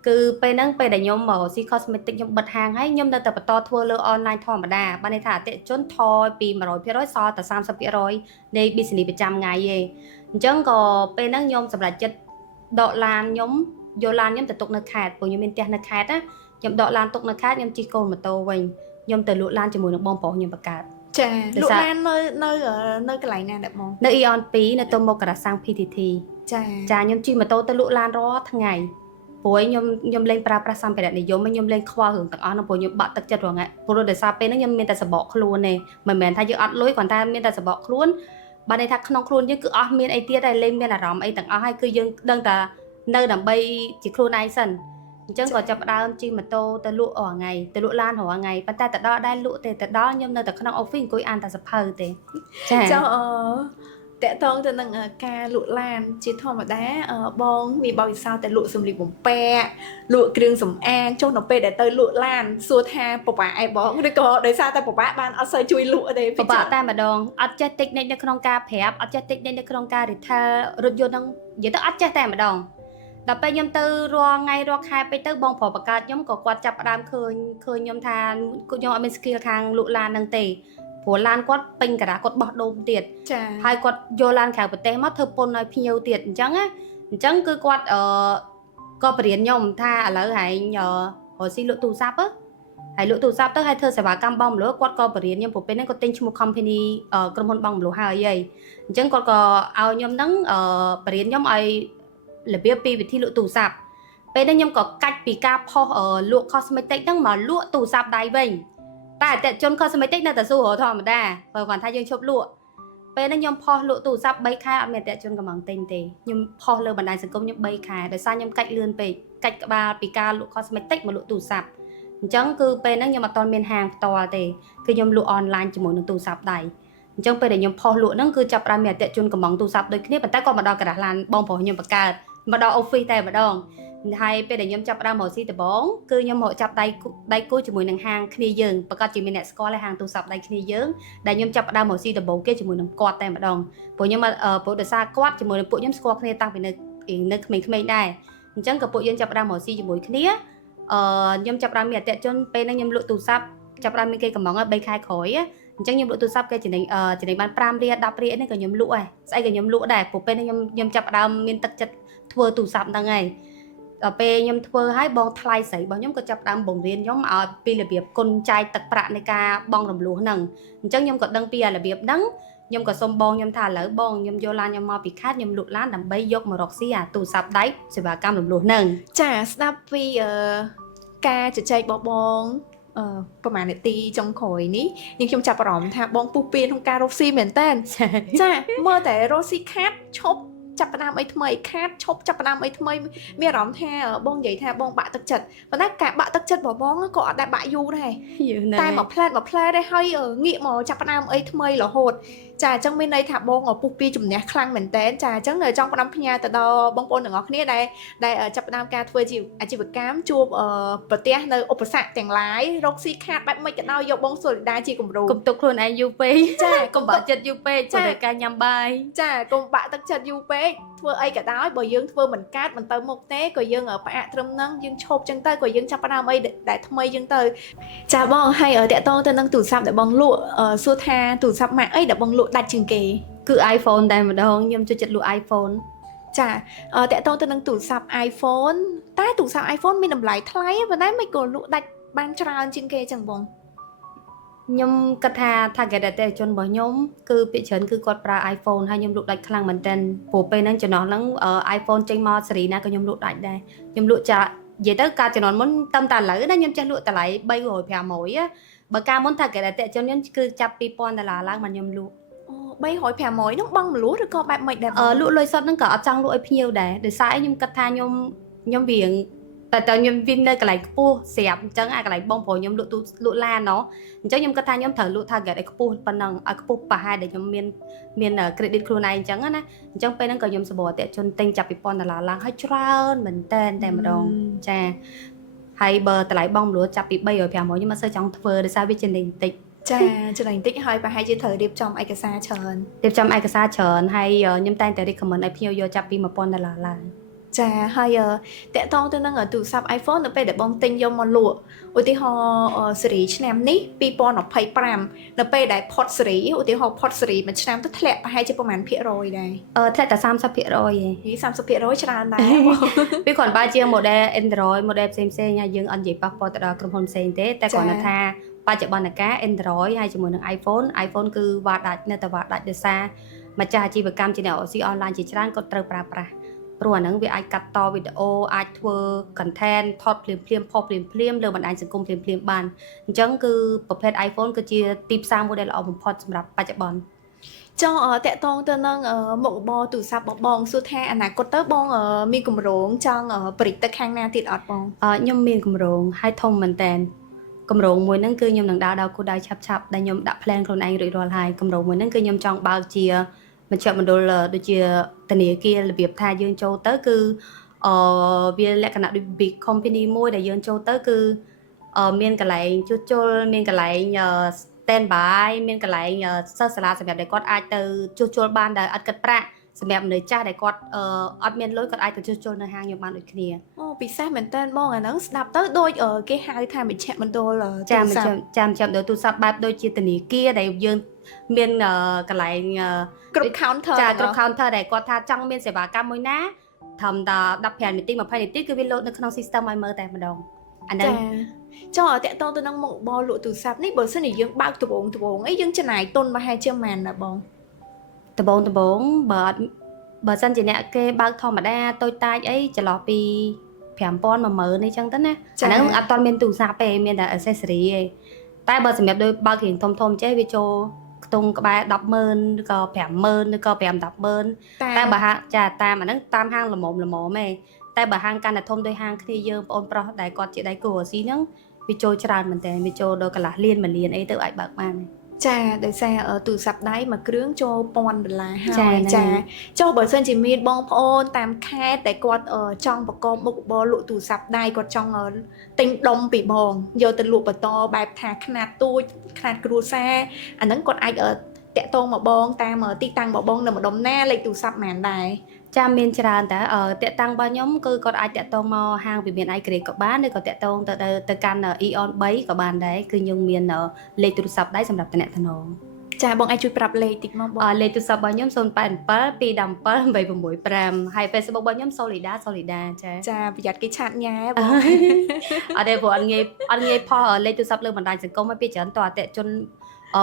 គឺពេលហ្នឹងពេលដែលខ្ញុំមកស៊ី cosmetic ខ្ញុំបិទហាងហើយខ្ញុំនៅតែបន្តធ្វើលើ online ធម្មតាបានន័យថាអតិថិជនថយពី 100% សល់តែ 30% នៃ business ប្រចាំថ្ងៃឯងអញ្ចឹងក៏ពេលហ្នឹងខ្ញុំសម្រេចចិត្តដកឡានខ្ញុំយកឡានខ្ញុំទៅទុកនៅខេត្តព្រោះខ្ញុំមានផ្ទះនៅខេត្តណាខ្ញុំដកឡានទុកនៅខេត្តខ្ញុំជិះកូនម៉ូតូវិញខ្ញុំទៅលក់ឡានជាមួយនឹងបងប្រុសខ្ញុំបង្កើតចាលក់ឡាននៅកន្លែងណាដែរបងនៅ Eon 2នៅទៅមុខការ៉ាសាំង PTT ចាខ្ញុំជិះម៉ូតូទៅលក់ឡានរាល់ថ្ងៃព្រោះខ្ញុំលេងប្រើប្រាស់សម្ភារៈនិយមខ្ញុំលេងខ្វល់រឿងទាំងអស់នោះព្រោះខ្ញុំបាក់ទឹកចិត្តរាល់ថ្ងៃព្រោះដោយសារពេលហ្នឹងខ្ញុំមានតែសបកខ្លួនទេមិនមែនថាយើងអត់លុយគ្រាន់តែមានតែសបកខ្លួនបានន័យថាក្នុងខ្លួនយើងគឺអស់មានអីទៀតហើយលេងមានអារម្មណ៍អីទាំងអស់ហើយគឺយើងដឹងតែនៅដើម្បីជាខ្លួនឯងសិនអញ្ចឹងក៏ចាប់ផ្ដើមជិះម៉ូតូទៅលក់រាល់ថ្ងៃទៅលក់ឡានរាល់ថ្ងៃប៉ុន្តែទៅដល់ដែរលក់ទេទៅដល់ខ្ញុំនៅតែក្នុង office អង្គុយអានតែសភៅទេចាតកតងទៅនឹងការលក់ឡានជាធម្មតាបងមានបទពិសោធន៍តែលក់សម្លៀកបំពាក់លក់គ្រឿងសម្អាងចុះនៅពេលដែលទៅលក់ឡានសួរថាពិបាកអីបងឬក៏ដោយសារតែពិបាកបានអត់សូវជួយលក់ទេពិបាកតែម្ដងអត់ចេះ technique នៅក្នុងការប្រាប់អត់ចេះ technique នៅក្នុងការ retail រថយន្តហ្នឹងនិយាយទៅអត់ចេះតែម្ដងដល់ពេលខ្ញុំទៅរាល់ថ្ងៃរាល់ខែពេកទៅបងប្រុសបង្កើតខ្ញុំក៏គាត់ចាប់ផ្ដើមឃើញខ្ញុំថាខ្ញុំអត់មាន skill ខាងលក់ឡានហ្នឹងទេព្រោះឡានគាត់ពេញការ៉ាគាត់បោះដូងទៀតចាហើយគាត់យកឡានក្រៅប្រទេសមកធ្វើពុនឲ្យភ្ញៀវទៀតអញ្ចឹងគឺគាត់ក៏បរៀនខ្ញុំថាឥឡូវហែងរកស៊ីលក់ទូរស័ព្ទហើយលក់ទូរស័ព្ទទៅហើយធ្វើសេវាកម្មបងមលុះគាត់ក៏បរៀនខ្ញុំព្រោះពេលហ្នឹងគាត់ទិញឈ្មោះ company ក្រុមហ៊ុនបងមលុះហើយអញ្ចឹងគាត់ក៏ឲ្យខ្ញុំហ្នឹងបរៀនខ្ញុំឲ្យរបៀបពីវិធីលក់ទូរស័ព្ទពេលហ្នឹងខ្ញុំក៏កាច់ពីការផុសលក់ cosmetic ហ្នឹងមកលក់ទូរស័ព្ទដៃវិញតែអតិថិជន cosmetic នៅតែសួរធម្មតាបើគាត់ថាយើងឈប់លក់ពេលហ្នឹងខ្ញុំផុសលក់ទូរស័ព្ទ3ខែអត់មានអតិថិជនកំងទិញទេខ្ញុំផុសលើបណ្ដាញសង្គមខ្ញុំ3ខែដោយសារខ្ញុំកាច់លឿនពេកកាច់ក្បាលពីការលក់ cosmetic មកលក់ទូរស័ព្ទអញ្ចឹងគឺពេលហ្នឹងខ្ញុំអត់ទាន់មានហាងផ្ទាល់ទេគឺខ្ញុំលក់ online ជាមួយនឹងទូរស័ព្ទដៃអញ្ចឹងពេលដែលខ្ញុំផុសលក់ហ្នឹងគឺចាប់ផ្ដើមមានអតិថិជនកំងទូរស័ព្ទដូចគ្នាប៉ុន្តែគាត់មកដល់ការ៉ាស់ឡានបងប្រុសខ្ញុំបង្កើតមកដល់ office តែម្ដងហើយពេលដែលខ្ញុំចាប់ផ្ដើមមកស៊ីដំបងគឺខ្ញុំមកចាប់ដៃគូជាមួយនឹងហាងគ្នាយើងប្រកាសជាមានអ្នកស្គាល់ហើយហាងទូរស័ព្ទដៃគ្នាយើងដែលខ្ញុំចាប់ផ្ដើមមកស៊ីដំបងគេជាមួយនឹងគាត់តែម្ដងព្រោះខ្ញុំព្រោះដោយសារគាត់ជាមួយនឹងពួកខ្ញុំស្គាល់គ្នាតាំងពីនៅក្មេងៗដែរអញ្ចឹងក៏ពួកយើងចាប់ផ្ដើមមកស៊ីជាមួយគ្នាខ្ញុំចាប់ផ្ដើមមានអតិថិជនពេលហ្នឹងខ្ញុំលក់ទូរស័ព្ទចាប់ផ្ដើមមានគេកំង3ខែក្រោយ អញ្ចឹងខ្ញុំលក់ទូរស័ព្ទគេចំណេញបាន5រៀល10រៀលនេះក៏ខ្ញុំលក់ដែរស្អីក៏ខ្ញុំលក់ដែរព្រោះពេលនេះខ្ញុំចាប់ផ្ដើមមានទឹកចិត្តធ្វើទូរស័ព្ទហ្នឹងហើយដល់ពេលខ្ញុំធ្វើឲ្យបងថ្លៃស្រីរបស់ខ្ញុំក៏ចាប់ផ្ដើមបង្រៀនខ្ញុំឲ្យពីរបៀបគុណចាយទឹកប្រាក់នៃការបង់រំលោះហ្នឹងអញ្ចឹងខ្ញុំក៏ដឹងពីរបៀបហ្នឹងខ្ញុំក៏សុំបងខ្ញុំថាឥឡូវបងខ្ញុំយកឡានខ្ញុំមកពីខេត្តខ្ញុំលក់ឡានដើម្បីយកម្រកស៊ីអាទូរស័ព្ទដៃសេវាកម្មរំលោះហ្នឹងចាស្ដាប់ពីការជជែកបងប្រហែលនាទីចុងក្រោយនេះនាងខ្ញុំចាប់អារម្មណ៍ថាបងពុះពៀនក្នុងការរកស៊ីមែនតើចាមើលតែរកស៊ីខាតឈប់ចាប់ផ្ដើមអីថ្មីខាតឈប់ចាប់ផ្ដើមអីថ្មីមានអារម្មណ៍ថាបងនិយាយថាបងបាក់ទឹកចិត្តប៉ុន្តែការបាក់ទឹកចិត្តរបស់បងក៏អត់ដែលបាក់យូរដែរតែមួយផ្លែតដែរហើយងាកមកចាប់ផ្ដើមអីថ្មីរហូតចាអញ្ចឹងមានន័យថាបងពុះពីជំនះខ្លាំងមែនតើចាអញ្ចឹងចង់ផ្ដាំផ្ញើទៅដល់បងប្អូនទាំងអស់គ្នាដែលចាប់ផ្ដើមការធ្វើអាជីវកម្មជួបប្រទះនៅឧបសគ្គទាំងឡាយរកស៊ីខាតបែបមិនក៏ដោយយកបងសូលីដាជាគំរូកុំទុកខ្លួនឯងយូរពេកចាកុំបាក់ចិត្តយូរពេកព្រោះតែការញ៉ាំបាយចាកុំបាក់ទឹកចិត្តយូរពេកធ្វើអីក៏ដោយបើយើងធ្វើមិនកើតមិនទៅមុខទេក៏យើងផ្អាកត្រឹមហ្នឹងយើងឈប់ចឹងទៅក៏យើងចាប់ផ្ដើមអីដែលថ្មីចឹងទៅចាបងហើយតាក់ទងទៅនឹងទូរស័ព្ទដែលបងលក់សួរថាទូរស័ព្ទម៉ាកអីដែលបងលក់ដាច់ជាងគេគឺ iPhone តែម្ដងខ្ញុំចូលចិត្តលក់ iPhone ចាតាក់ទងទៅនឹងទូរស័ព្ទ iPhone តែទូរស័ព្ទ iPhone មានតម្លៃថ្លៃប៉ុន្តែមិនក៏លក់ដាច់បានច្រើនជាងគេចឹងបងខ្ញុំគិតថា target អតិថិជនរបស់ខ្ញុំគឺភាគច្រើនគឺគាត់ប្រើ iPhone ហើយខ្ញុំលក់ដាច់ខ្លាំងមែនទែនព្រោះពេលហ្នឹងចំណោះហ្នឹង iPhone ចេញមកស៊េរីណាក៏ខ្ញុំលក់ដាច់ដែរខ្ញុំលក់ចានិយាយទៅការជំនាន់មុនតាមតែឥឡូវណាខ្ញុំចេះលក់តម្លៃ300 500បើការមុន target អតិថិជនខ្ញុំគឺចាប់$2000ឡើងមកខ្ញុំលក់300 500នោះបងមលួឬក៏បែបម៉េចដែរលក់លុយសុទ្ធហ្នឹងក៏អត់ចង់លក់ឲ្យភ្ញៀវដែរដោយសារខ្ញុំគិតថាខ្ញុំវាងតែខ្ញុំវិញនៅកន្លែងខ្ពស់ស្រាប់អញ្ចឹងអាកន្លែងបងប្រុសខ្ញុំលក់ឡានណអញ្ចឹងខ្ញុំគិតថាខ្ញុំត្រូវលក់ target ឲ្យខ្ពស់ប៉ុណ្ណឹងឲ្យខ្ពស់ប្រហែលដែលខ្ញុំមាន credit ខ្លួនឯងអញ្ចឹងណាអញ្ចឹងពេលហ្នឹងក៏ខ្ញុំសបអតិថិជនទិញចាប់$1000ឡើងហើយច្រើនមែនតែម្ដងចាហើយបើតម្លៃបងមលួចាប់ពី300 500ខ្ញុំអត់សូវចង់ធ្វើដោយសារវាចំណេញតិចចាចំណេញតិចហើយប្រហែលជាត្រូវរៀបចំឯកសារច្រើនហើយខ្ញុំតែងតែ recommend ឲ្យភ្ញៀវយកចាប់ពី$1000ឡើងចាហើយតាក់ទងទៅនឹងទូរស័ព្ទ iPhone នៅពេលដែលបងទិញយកមកលក់ឧទាហរណ៍ស៊េរីឆ្នាំនេះ2025នៅពេលដែលផុតស៊េរីឧទាហរណ៍ផុតស៊េរីមួយឆ្នាំទៅធ្លាក់ប្រហែលជាប្រហែលភាគរយដែរធ្លាក់តែ30%ឯង30%ច្រើនដែរពីគ្រាន់បើជា model Android model ផ្សេងហើយយើងអត់និយាយប៉ះពាល់ទៅដល់ក្រុមហ៊ុនផ្សេងទេតែគ្រាន់តែថាបច្ចុប្បន្នកាល Android ហើយជាមួយនឹង iPhone គឺវ៉ាដាច់នៅតែវ៉ាដាច់ដោយសារម្ចាស់អាជីវកម្មជាអ្នករកស៊ីអនឡាញជាច្រើនគាត់ត្រូវប្រើប្រាស់ព្រោះអាហ្នឹងវាអាចកាត់តវីដេអូអាចធ្វើ content ថតភ្លាមផុសភ្លាមលើបណ្ដាញសង្គមភ្លាមបានអញ្ចឹងគឺប្រភេទ iPhone គឺជាទីផ្សារមួយដែលល្អបំផុតសម្រាប់បច្ចុប្បន្នចង់តាក់ទងទៅនឹងមុខរបរទូរស័ព្ទបងសួរថាអនាគតទៅបងមានគម្រោងចង់បរិយាទៅខាងណាទៀតអត់បងខ្ញុំមានគម្រោងឲ្យធំមែនតើគម្រោងមួយហ្នឹងគឺខ្ញុំនឹងដើរដល់គោលដៅឆាប់ដែលខ្ញុំដាក់ plan ខ្លួនឯងរួចរាល់ហើយគម្រោងមួយហ្នឹងគឺខ្ញុំចង់បើកជាមជ្ឈមណ្ឌលដូចជាធនាគាររបៀបថាយើងចូលទៅគឺវាលក្ខណៈដូច big company មួយដែលយើងចូលទៅគឺមានកន្លែងជួសជុលមានកន្លែង stand by មានកន្លែងសិស្សសាលាសម្រាប់ដែលគាត់អាចទៅជួសជុលបានដោយអត់គិតប្រាក់សម្រាប់មនុស្សចាស់ដែលគាត់អត់មានលុយគាត់អាចទៅជួសជុលនៅហាងខ្ញុំបានដូចគ្នាអូពិសេសមែនតើបងអាហ្នឹងស្ដាប់ទៅដូចគេហៅថាមជ្ឈមណ្ឌលចាំដល់ទូរស័ព្ទបែបដូចជាធនាគារដែលយើងមានកន្លែងគ្រប់ counter គ្រប់ counter ដែលគាត់ថាចង់មានសេវាកម្មមួយណាត្រឹមតែ15នាទី20នាទីគឺវាលោតនៅក្នុង system ឲ្យមើលតែម្ដងអាហ្នឹងចុះតាក់ទងទៅនឹងមុខរបរលក់ទូរស័ព្ទនេះបើសិនជាយើងបើកដបងអីយើងចំណាយទុនប្រហែលជាប៉ុន្មានណាបងដបងបើសិនជាអ្នកគេបើកធម្មតាតូចតាចអីចន្លោះពី5000 10000អីចឹងទៅណាអាហ្នឹងអត់ទាន់មានទូរស័ព្ទទេមានតែ accessory ឯងតែបើសម្រាប់ដូចបើករៀងធំចេះវាចូលខ្ទង់ក្បែរ100000ឬក៏50000ឬក៏5-100000តែបើហាងចាតាមអាហ្នឹងតាមហាងល្មមឯងតែបើហាងកាន់តែធំដូចហាងគ្នាយើងបងប្រុសដែលគាត់ជាដៃគូរស៊ីហ្នឹងវាចូលច្រើនមែនតើវាចូលដល់កន្លះលាន1លានអីទៅអាចបើកបានចាដោយសារទូរស័ព្ទដៃមួយគ្រឿងចូល$1000ហើយចាចុះបើសិនជាមានបងប្អូនតាមខេត្តតែគាត់ចង់ប្រកបមុខរបរលក់ទូរស័ព្ទដៃគាត់ចង់ទិញដុំពីបងយកទៅលក់បន្តបែបថាខ្នាតទូចខ្នាតគ្រួសារអាហ្នឹងគាត់អាច តាក់ទងមកបងតាមទីតាំងរបស់បងនៅម្ដុំណាលេខទូរស័ព្ទប៉ុន្មានដែរ ចាមានច្រើនតើតាក់តាំងរបស់ខ្ញុំគឺគាត់អាចតាក់ទងមកហាងវិមាន iGrade ក៏បានឬក៏តាក់ទងទៅកាន់ Eon 3ក៏បានដែរគឺខ្ញុំមានលេខទូរស័ព្ទដែរសម្រាប់តំណែង ចាបងអាចជួយប្រាប់លេខតិចមកបង លេខទូរស័ព្ទរបស់ខ្ញុំ087 217 865ហើយ Facebook របស់ខ្ញុំ Solida ចាប្រយ័ត្នគេឆាតញ៉ែបង អត់ទេព្រោះអត់ងាយផុសលេខទូរស័ព្ទលើបណ្ដាញសង្គមឲ្យពីច្រើនតើអតិជន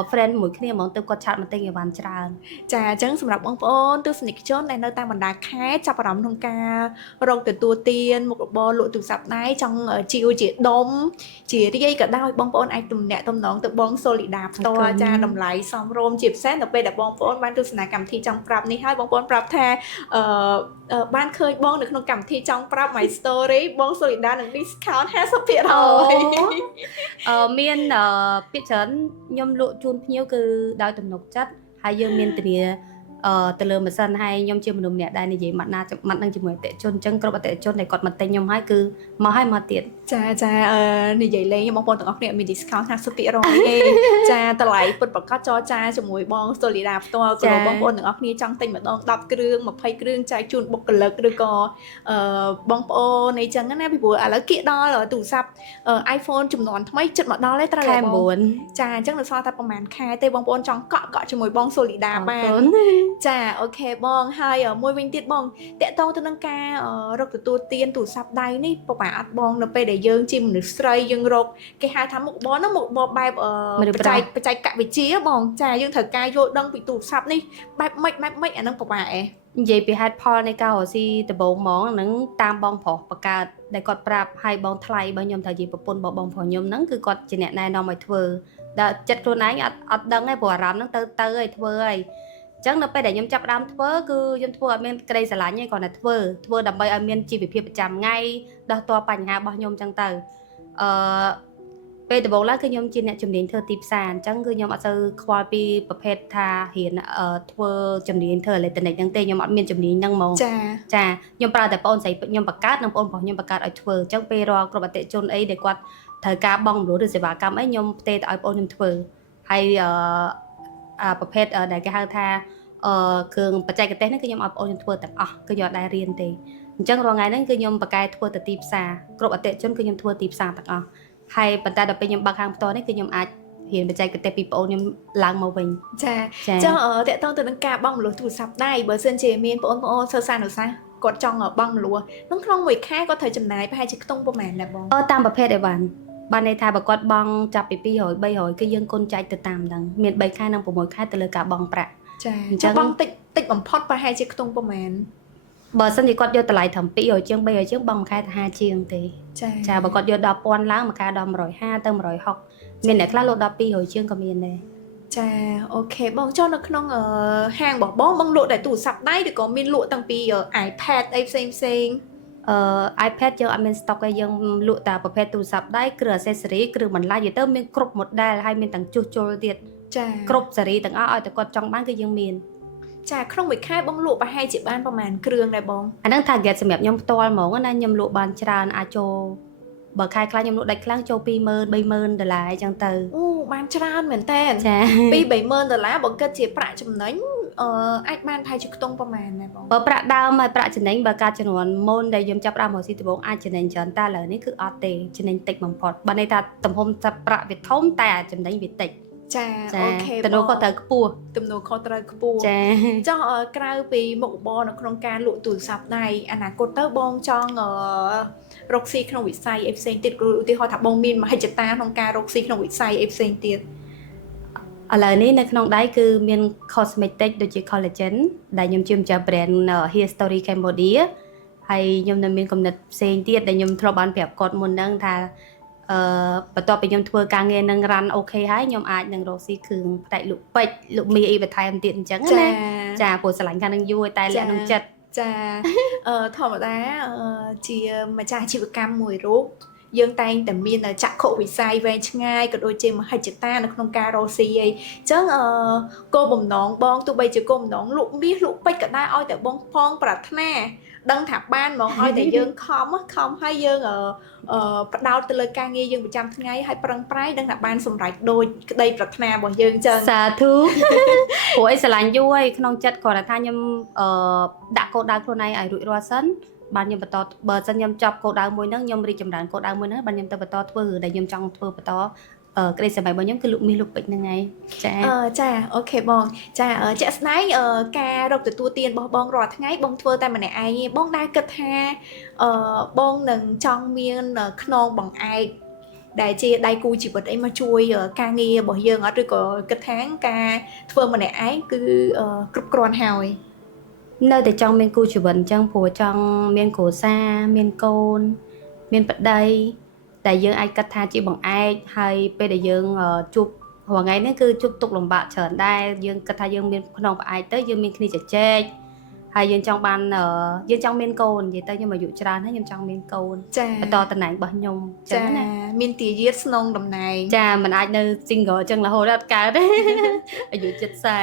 friend មួយគ្នាហ្មងទៅគាត់ឆាតមកទិញអីវ៉ាន់ច្រើន ចាអញ្ចឹងសម្រាប់បងប្អូនទស្សនិកជនដែលនៅតាមបណ្ដាខេត្តចាប់អារម្មណ៍ក្នុងការរកទទួលទានមុខរបរលក់ទូរស័ព្ទដៃចង់ជាជាដុំជារាយក៏ដោយបងប្អូនអាចទំនាក់ទំនងទៅបង Solida ផ្ទាល់ចាតម្លៃសមរម្យជាពិសេសនៅពេលដែលបងប្អូនបានទស្សនាកម្មវិធីចង់ប្រាប់នេះហើយបងប្អូនប្រាប់ថាបានឃើញបងនៅក្នុងកម្មវិធីចង់ប្រាប់ My Story បង Solida នឹង discount 50% មានពាក្យច្រើនខ្ញុំលក់ជូនភ្ញៀវគឺដោយទំនុកចិត្តហើយយើងមានធានាទៅលើម៉ាស៊ីនហើយខ្ញុំជាមនុស្សម្នាក់ដែលនិយាយម៉ាត់ណាម៉ាត់នឹងជាមួយអតិថិជនអញ្ចឹងគ្រប់អតិថិជនដែលគាត់មកទិញខ្ញុំហើយគឺមកទៀតចានិយាយលេងបងប្អូនទាំងអស់គ្នាមាន discount 50% ទេចាតម្លៃពិតប្រាកដចរចាជាមួយបង Solida ផ្ទាល់ក៏បងប្អូនទាំងអស់គ្នាចង់ទិញម្ដង10គ្រឿង20គ្រឿងចែកជូនបុគ្គលិកឬក៏បងប្អូនអីចឹងណាពីព្រោះឥឡូវគៀកដល់ទូរស័ព្ទ iPhone ចំនួនថ្មីជិតមកដល់ហើយត្រូវហើយបងចាអញ្ចឹងនៅសល់តែប្រហែលខែទេបងប្អូនចង់កក់ជាមួយបង Solida បានចាអូខេបងហើយមួយវិញទៀតបងតកតងទៅនឹងការរកទទួលទានទូរស័ព្ទដៃនេះពិបាកអត់បងនៅពេលដែលយើងជាមនុស្សស្រីយើងរកគេហៅថាមុខរបរហ្នឹងមុខរបរបែបបច្ចេកវិទ្យាបងចាយើងត្រូវការយល់ដឹងពីទូរស័ព្ទនេះបែបម៉េចអាហ្នឹងពិបាកនិយាយពីហេតុផលនៃការរកស៊ីដំបូងហ្មងហ្នឹងតាមបងប្រុសបង្កើតដែលគាត់ប្រាប់ឲ្យបងថ្លៃបើខ្ញុំថាជាប្រពន្ធបងប្រុសខ្ញុំហ្នឹងគឺគាត់ជាអ្នកណែនាំឲ្យធ្វើដល់ចិត្តខ្លួនឯងអត់ដឹងទេព្រោះអារម្មណ៍ហ្នឹងទៅឲ្យធ្វើឲ្យអញ្ចឹងនៅពេលដែលខ្ញុំចាប់ផ្ដើមធ្វើគឺខ្ញុំធ្វើអត់មានក្តីស្រឡាញ់ទេគ្រាន់តែធ្វើដើម្បីឲ្យមានជីវភាពប្រចាំថ្ងៃដោះតើបញ្ហារបស់ខ្ញុំអញ្ចឹងទៅពេលដំបូងឡើងគឺខ្ញុំជាអ្នកជំនាញធ្វើទីផ្សារអញ្ចឹងគឺខ្ញុំអត់សូវខ្វល់ពីប្រភេទថារៀនធ្វើជំនាញធ្វើអេឡិចត្រូនិកហ្នឹងទេខ្ញុំអត់មានជំនាញហ្នឹងហ្មងចាខ្ញុំប្រើតែបងស្រីខ្ញុំបង្កើតនិងបងប្រុសខ្ញុំបង្កើតឲ្យធ្វើអញ្ចឹងពេលរាល់គ្រប់អតិថិជនអីដែលគាត់ត្រូវការបង់ម្លូឬសេវាកម្មអីខ្ញុំផ្ទេរទៅឲ្យបងខ្ញុំធ្វើហើយប្រភេទដែលគេហៅថាគ្រឿងបច្ចេកទេសហ្នឹងគឺខ្ញុំឲ្យបងខ្ញុំធ្វើទាំងអស់គឺខ្ញុំអត់ដែររៀនទេអញ្ចឹងរាល់ថ្ងៃហ្នឹងគឺខ្ញុំបកកែធ្វើទៅទីផ្សារគ្រប់អតិថិជនគឺខ្ញុំធ្វើទីផ្សារទាំងអស់ហើយប៉ុន្តែដល់ពេលខ្ញុំបើកហាងផ្ទាល់នេះគឺខ្ញុំអាចរៀនបច្ចេកទេសពីបងខ្ញុំឡើងមកវិញចាចុះតកតងទៅនឹងការបង់ម្លូទូរស័ព្ទដៃបើសិនជាមានបងប្អូនសិស្សសានុសិស្សគាត់ចង់បង់ម្លូក្នុងមួយខែគាត់ត្រូវចំណាយប្រហែលជាខ្ទង់ប្រហែលដែរបងតាមប្រភេទអីបានន័យថាបើគាត់បង់ចាប់ពី200 300គឺយើងគុណចែកទៅតាមហ្នឹងមាន3ខែនិង6ខែទៅលើការបង់ប្រាក់ចាអញ្ចឹងបង់តិចបំផុតប្រហែលជាខ្ទង់ប្រហែលបើសិនជាគាត់យកតម្លៃត្រឹម200ជាង300ជាងបង់មួយខែទៅ50ជាងទេចាបើគាត់យកដល់1000ឡើងមួយខែដល់150ទៅ160មានអ្នកខ្លះលក់ដល់200ជាងក៏មានដែរចាអូខេបងចុះនៅក្នុងហាងរបស់បងលក់តែទូរស័ព្ទដៃឬក៏មានលក់តាំងពី iPad អីផ្សេងiPad យើងអត់មាន stock ទេយើងលក់តែប្រភេទទូរស័ព្ទដៃគ្រឿង accessory គ្រឿងបន្លាយទៅមានគ្រប់ model ហើយមានទាំងជួសជុលទៀតចាគ្រប់ស៊េរីទាំងអស់ឲ្យតែគាត់ចង់បានគឺយើងមានចាក្នុងមួយខែបងលក់ប្រហែលជាបានប្រហែលគ្រឿងដែរបងអាហ្នឹង target សម្រាប់ខ្ញុំផ្ទាល់ហ្មងណាខ្ញុំលក់បានច្រើនអាចចូលបើខែខ្លះខ្ញុំលក់ដាច់ខ្លាំងចូល20000 30000ដុល្លារអញ្ចឹងទៅអូបានច្រើនមែនតើចា2-30000ដុល្លារបើគិតជាប្រាក់ចំណេញអាចបានថៃជាខ្ទង់ប្រហែលដែរបងបើប្រាក់ដើមហើយប្រាក់ចំណេញបើការចំនួនមុនដែលខ្ញុំចាប់ដើមមកស៊ីដំបូងអាចចំណេញច្រើនតែឥឡូវនេះគឺអត់ទេចំណេញតិចបំផុតបើន័យថាទំហំចាប់ប្រាក់វាធំតែចំណេញវាតិចចាអូខេទំនួលខុសត្រូវខ្ពស់ចាចង់ក្រៅពីមុខរបរនៅក្នុងការលក់ទូរស័ព្ទដៃអនាគតទៅបងចង់រកស៊ីក្នុងវិស័យអីផ្សេងទៀតឧទាហរណ៍ថាបងមានមហិច្ឆតាក្នុងការរកស៊ីក្នុងវិស័យអីផ្សេងទៀតឥឡូវនេះនៅក្នុងដៃគឺមាន cosmetic ដូចជា collagen ដែលខ្ញុំជាម្ចាស់ brand Hair Story Cambodia ហើយខ្ញុំនៅមានគំនិតផ្សេងទៀតដែលខ្ញុំធ្លាប់បានប្រាប់គាត់មុនហ្នឹងថាបន្ទាប់ពីខ្ញុំធ្វើការងារនឹងរ៉ាន់អូខេហើយខ្ញុំអាចនឹងរកស៊ីគ្រឿងផ្នែកលក់ពេជ្រលក់មីអីបន្ថែមទៀតអញ្ចឹងណាចាព្រោះស្រឡាញ់ខាងនឹងយូរតែលាក់នឹងចិត្តចាធម្មតាជាម្ចាស់អាជីវកម្មមួយរូប យើងតែងតែមានចាក់ខុវិស័យវែងឆ្ងាយក៏ដូចជាមហិច្ឆតានៅក្នុងការរកស៊ីអីអញ្ចឹងគោលបំណងបងទោះបីជាគោលបំណងលក់មាសលក់ពេជ្រក៏ដែរឲ្យតែបងផងប្រាថ្នាដឹងថាបានហ្មងឲ្យតែយើងខំឲ្យយើងផ្ដោតទៅលើការងារយើងប្រចាំថ្ងៃឲ្យប្រឹងប្រែងដឹងថាបានសម្រេចដូចក្តីប្រាថ្នារបស់យើងអញ្ចឹង សាធុ ព្រោះអីស្រឡាញ់យូរហើយក្នុងចិត្តគ្រាន់តែថាខ្ញុំដាក់គោលដៅខ្លួនឯងឲ្យរួចរាល់សិនបានខ្ញុំបន្តបើសិនខ្ញុំចប់គោលដៅមួយហ្នឹងខ្ញុំរីកចម្រើនគោលដៅមួយហ្នឹងបានខ្ញុំទៅបន្តធ្វើដែលខ្ញុំចង់ធ្វើបន្តក្តីស្រមៃរបស់ខ្ញុំគឺលក់មាសលក់ពេជ្រហ្នឹងហើយចាចាអូខេបងចាជាក់ស្ដែងការរកទទួលទានរបស់បងរាល់ថ្ងៃបងធ្វើតែម្នាក់ឯងទេបងដែរគិតថាបងនឹងចង់មានខ្នងបង្អែកដែលជាដៃគូជីវិតអីមកជួយការងាររបស់យើងអត់ឬក៏គិតថាការធ្វើម្នាក់ឯងគឺគ្រប់គ្រាន់ហើយនៅតែចង់មានគូជីវិតអញ្ចឹងព្រោះចង់មានគ្រួសារមានកូនមានប្តីតែយើងអាចគិតថាជាបង្អែកហើយពេលដែលយើងជួបរាល់ថ្ងៃនេះគឺជួបទុកលំបាកច្រើនដែរយើងគិតថាយើងមានខ្នងបង្អែកទៅយើងមានគ្នាជជែកហើយយើងចង់បានយើងចង់មានកូននិយាយទៅខ្ញុំអាយុច្រើនហើយខ្ញុំចង់មានកូនបន្តតំណែងរបស់ខ្ញុំចឹងណាមានទាយាទស្នងតំណែងចាមិនអាចនៅ single ចឹងរហូតដល់កើតទេអាយុ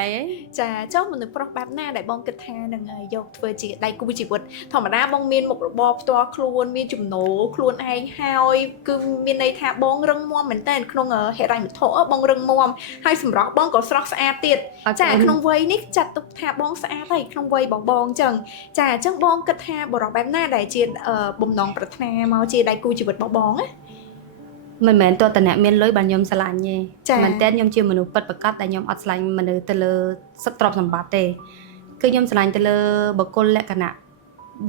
70ចាចុះមនុស្សប្រុសបែបណាដែលបងគិតថានឹងយកធ្វើជាដៃគូជីវិតធម្មតាបងមានមុខរបរផ្ទាល់ខ្លួនមានចំណូលខ្លួនឯងហើយគឺមានន័យថាបងរឹងមាំមែនតើក្នុងហិរញ្ញវត្ថុបងរឹងមាំហើយសម្រស់បងក៏ស្រស់ស្អាតទៀតចាក្នុងវ័យនេះចាត់ទុកថាបងស្អាតហើយក្នុងវ័យរបស់បងអញ្ចឹងចាអញ្ចឹងបងគិតថាបរិបបែបណាដែលជាបំណងប្រាថ្នាមកជាដៃគូជីវិតរបស់បងណាមិនមែនតើតអ្នកមានលុយបានខ្ញុំស្រឡាញ់ទេមែនតើខ្ញុំជាមនុស្សពិតប្រាកដដែលខ្ញុំអត់ស្រឡាញ់មនុស្សទៅលើសក្តិទ្រព្យសម្បត្តិទេគឺខ្ញុំស្រឡាញ់ទៅលើបុគ្គលលក្ខណៈ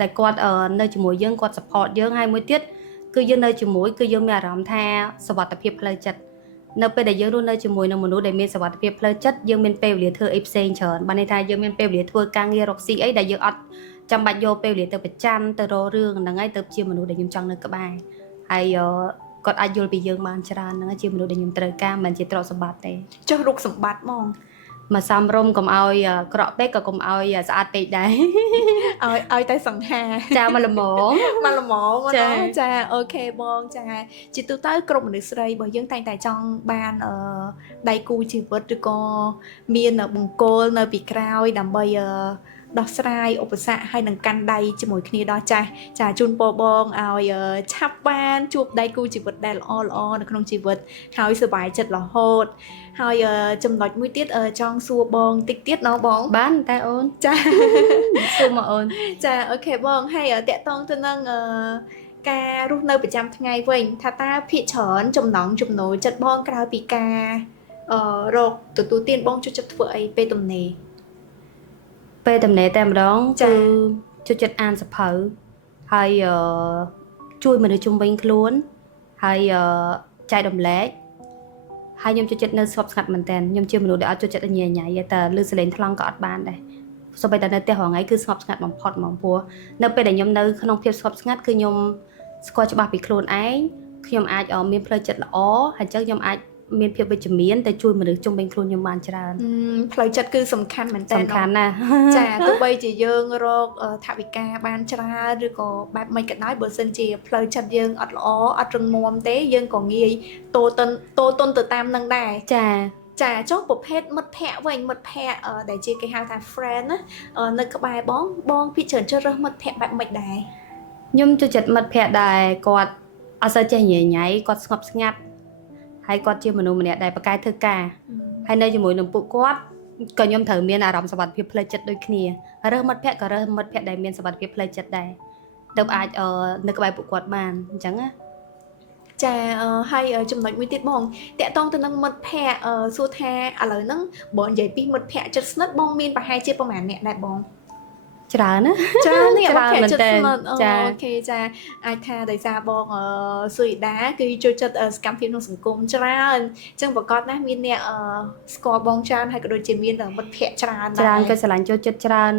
ដែលគាត់នៅជាមួយយើងគាត់ support យើងហើយមួយទៀតគឺយើងនៅជាមួយគឺយើងមានអារម្មណ៍ថាសុវត្ថិភាពផ្លូវចិត្តនៅពេលដែលយើងរស់នៅជាមួយនឹងមនុស្សដែលមានសុវត្ថិភាពផ្លូវចិត្តយើងមានពេលវេលាធ្វើអីផ្សេងច្រើនបានន័យថាយើងមានពេលវេលាធ្វើការងាររកស៊ីអីដែលយើងអត់ចាំបាច់យកពេលវេលាទៅប្រចាំទៅរករឿងហ្នឹងហើយទៅជាមនុស្សដែលខ្ញុំចង់នៅក្បែរហើយគាត់អាចយល់ពីយើងបានច្រើនហ្នឹងជាមនុស្សដែលខ្ញុំត្រូវការមិនជាទ្រព្យសម្បត្តិទេចុះរូបសម្បត្តិហ្មងមកសំរុំកុំឲ្យក្រក់ពេកក៏កុំឲ្យស្អាតពេកដែរឲ្យតែសង្ហាចាមកល្មមចាអូខេបងចាជាទូទៅក្រុមមនុស្សស្រីរបស់យើងតែងតែចង់បានដៃគូជីវិតឬក៏មានបង្គោលនៅពីក្រោយដើម្បីដោះស្រាយឧបសគ្គហើយនឹងកាន់ដៃជាមួយគ្នាដល់ចាស់ចាជូនពរបងឲ្យឆាប់បានជួបដៃគូជីវិតដែលល្អនៅក្នុងជីវិតហើយសុបាយចិត្តរហូតហើយចំណុចមួយទៀតចង់សួរបងតិចទៀតណ៎បងបានតែអូនចាសួរមកអូនចាអូខេបងហើយតកតងទៅនឹងការរស់នៅប្រចាំថ្ងៃវិញថាតើភាគច្រើនចំណង់ចំណូលចិត្តបងក្រៅពីការរកទទួលទានបងចូលចិត្តធ្វើអីពេលទំនេរពេលទំនេរតែម្ដងគឺចូលចិត្តអានសភៅហើយជួយមនុស្សជុំវិញខ្លួនហើយចែករំលែកហើយខ្ញុំចូលចិត្តនៅស្ងប់ស្ងាត់មែនតើខ្ញុំជាមនុស្សដែលអត់ចូលចិត្តញ៉ៃញ៉ៃតែលឺសលេងថ្លង់ក៏អត់បានដែរសូម្បីតែនៅផ្ទះរងថ្ងៃគឺស្ងប់ស្ងាត់បំផុតហ្មងព្រោះនៅពេលដែលខ្ញុំនៅក្នុងភាពស្ងប់ស្ងាត់គឺខ្ញុំស្គាល់ច្បាស់ពីខ្លួនឯងខ្ញុំអាចមានផ្លូវចិត្តល្អហើយអញ្ចឹងខ្ញុំអាចមានភាពវិជ្ជមានទៅជួយមនុស្សជុំវិញខ្លួនខ្ញុំបានច្រើនផ្លូវចិត្តគឺសំខាន់មែនតើសំខាន់ណាស់ចាទោះបីជាយើងរកថវិកាបានច្រើនឬក៏បែបមិនក៏ដោយបើសិនជាផ្លូវចិត្តយើងអត់ល្អអត់រឹងមាំទេយើងក៏ងាយតូតុនទៅតាមនឹងដែរចាចុះប្រភេទមិត្តភ័ក្តិវិញមិត្តភ័ក្តិដែលជាគេហៅថា friend ណានៅក្បែរបងពីច្រើនជ្រើសរើសមិត្តភ័ក្តិបែបម៉េចដែរខ្ញុំចូលចិត្តមិត្តភ័ក្តិដែលគាត់អត់សូវចេះញ៉ៃញ៉ៃគាត់ស្ងប់ស្ងាត់ហើយគាត់ជាមនុស្សម្នាក់ដែលប្រកែកធ្វើការហើយនៅជាមួយនឹងពួកគាត់ក៏ខ្ញុំត្រូវមានអារម្មណ៍សុវត្ថិភាពផ្លូវចិត្តដូចគ្នារើសមិត្តភ័ក្តិក៏រើសមិត្តភ័ក្តិដែលមានសុវត្ថិភាពផ្លូវចិត្តដែរទើបអាចនៅក្បែរពួកគាត់បានអញ្ចឹងណាចាហើយចំណុចមួយទៀតបងតកតងទៅនឹងមិត្តភ័ក្តិសួរថាឥឡូវហ្នឹងបងនិយាយពីមិត្តភ័ក្តិចិត្តស្និទ្ធបងមានប្រហែលជាប្រហែលអ្នកដែរបងច្រើនណាច្រើននេះមិត្តភ័ក្តិចិត្តស្និទ្ធអូខេចាអាចថាដោយសារបងសុយដាគឺចូលចិត្តសកម្មភាពក្នុងសង្គមច្រើនអញ្ចឹងប្រកាសណាស់មានអ្នកស្គាល់បងច្រើនហើយក៏ដូចជាមានមិត្តភ័ក្តិច្រើនក៏ឆ្លាញ់ចូលចិត្តច្រើន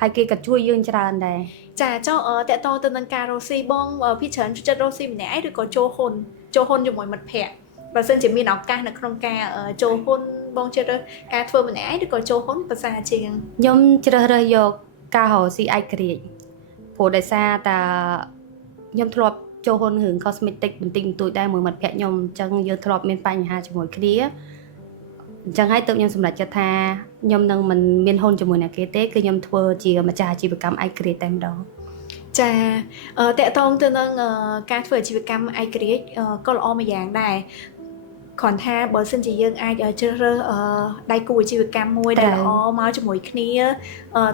ហើយគេក៏ជួយយើងច្រើនដែរចាចុះតកតងទៅនឹងការរកស៊ីបងភាគច្រើនចូលចិត្តរកស៊ីម្នាក់ឯងឬក៏ចូលហ៊ុនជាមួយមិត្តភ័ក្តិបើសិនជាមានឱកាសនៅក្នុងការចូលហ៊ុនបងជ្រើសរើសការធ្វើម្នាក់ឯងឬក៏ចូលហ៊ុនភាសាជាងខ្ញុំជ្រើសរើសយកការរកស៊ីឯករាជ្យព្រោះដោយសារតែខ្ញុំធ្លាប់ ចូលហ៊ុនរឿង cosmetic បន្តិចបន្តួចដែរមួយមាត់ភ័ក្រខ្ញុំអញ្ចឹងយើងធ្លាប់មានបញ្ហាជាមួយគ្នាអញ្ចឹងហើយទើបខ្ញុំសម្រេចចិត្តថាខ្ញុំនឹងមិនមានហ៊ុនជាមួយអ្នកគេទេគឺខ្ញុំធ្វើជាម្ចាស់អាជីវកម្មឯករាជ្យតែម្ដង ចាតកតងទៅនឹងការធ្វើអាជីវកម្មឯករាជ្យក៏ល្អមួយយ៉ាងដែរគ្រាន់ថាបើសិនជាយើងអាចជ្រើសរើសដៃគូអាជីវកម្មមួយដែលល្អមកជាមួយគ្នា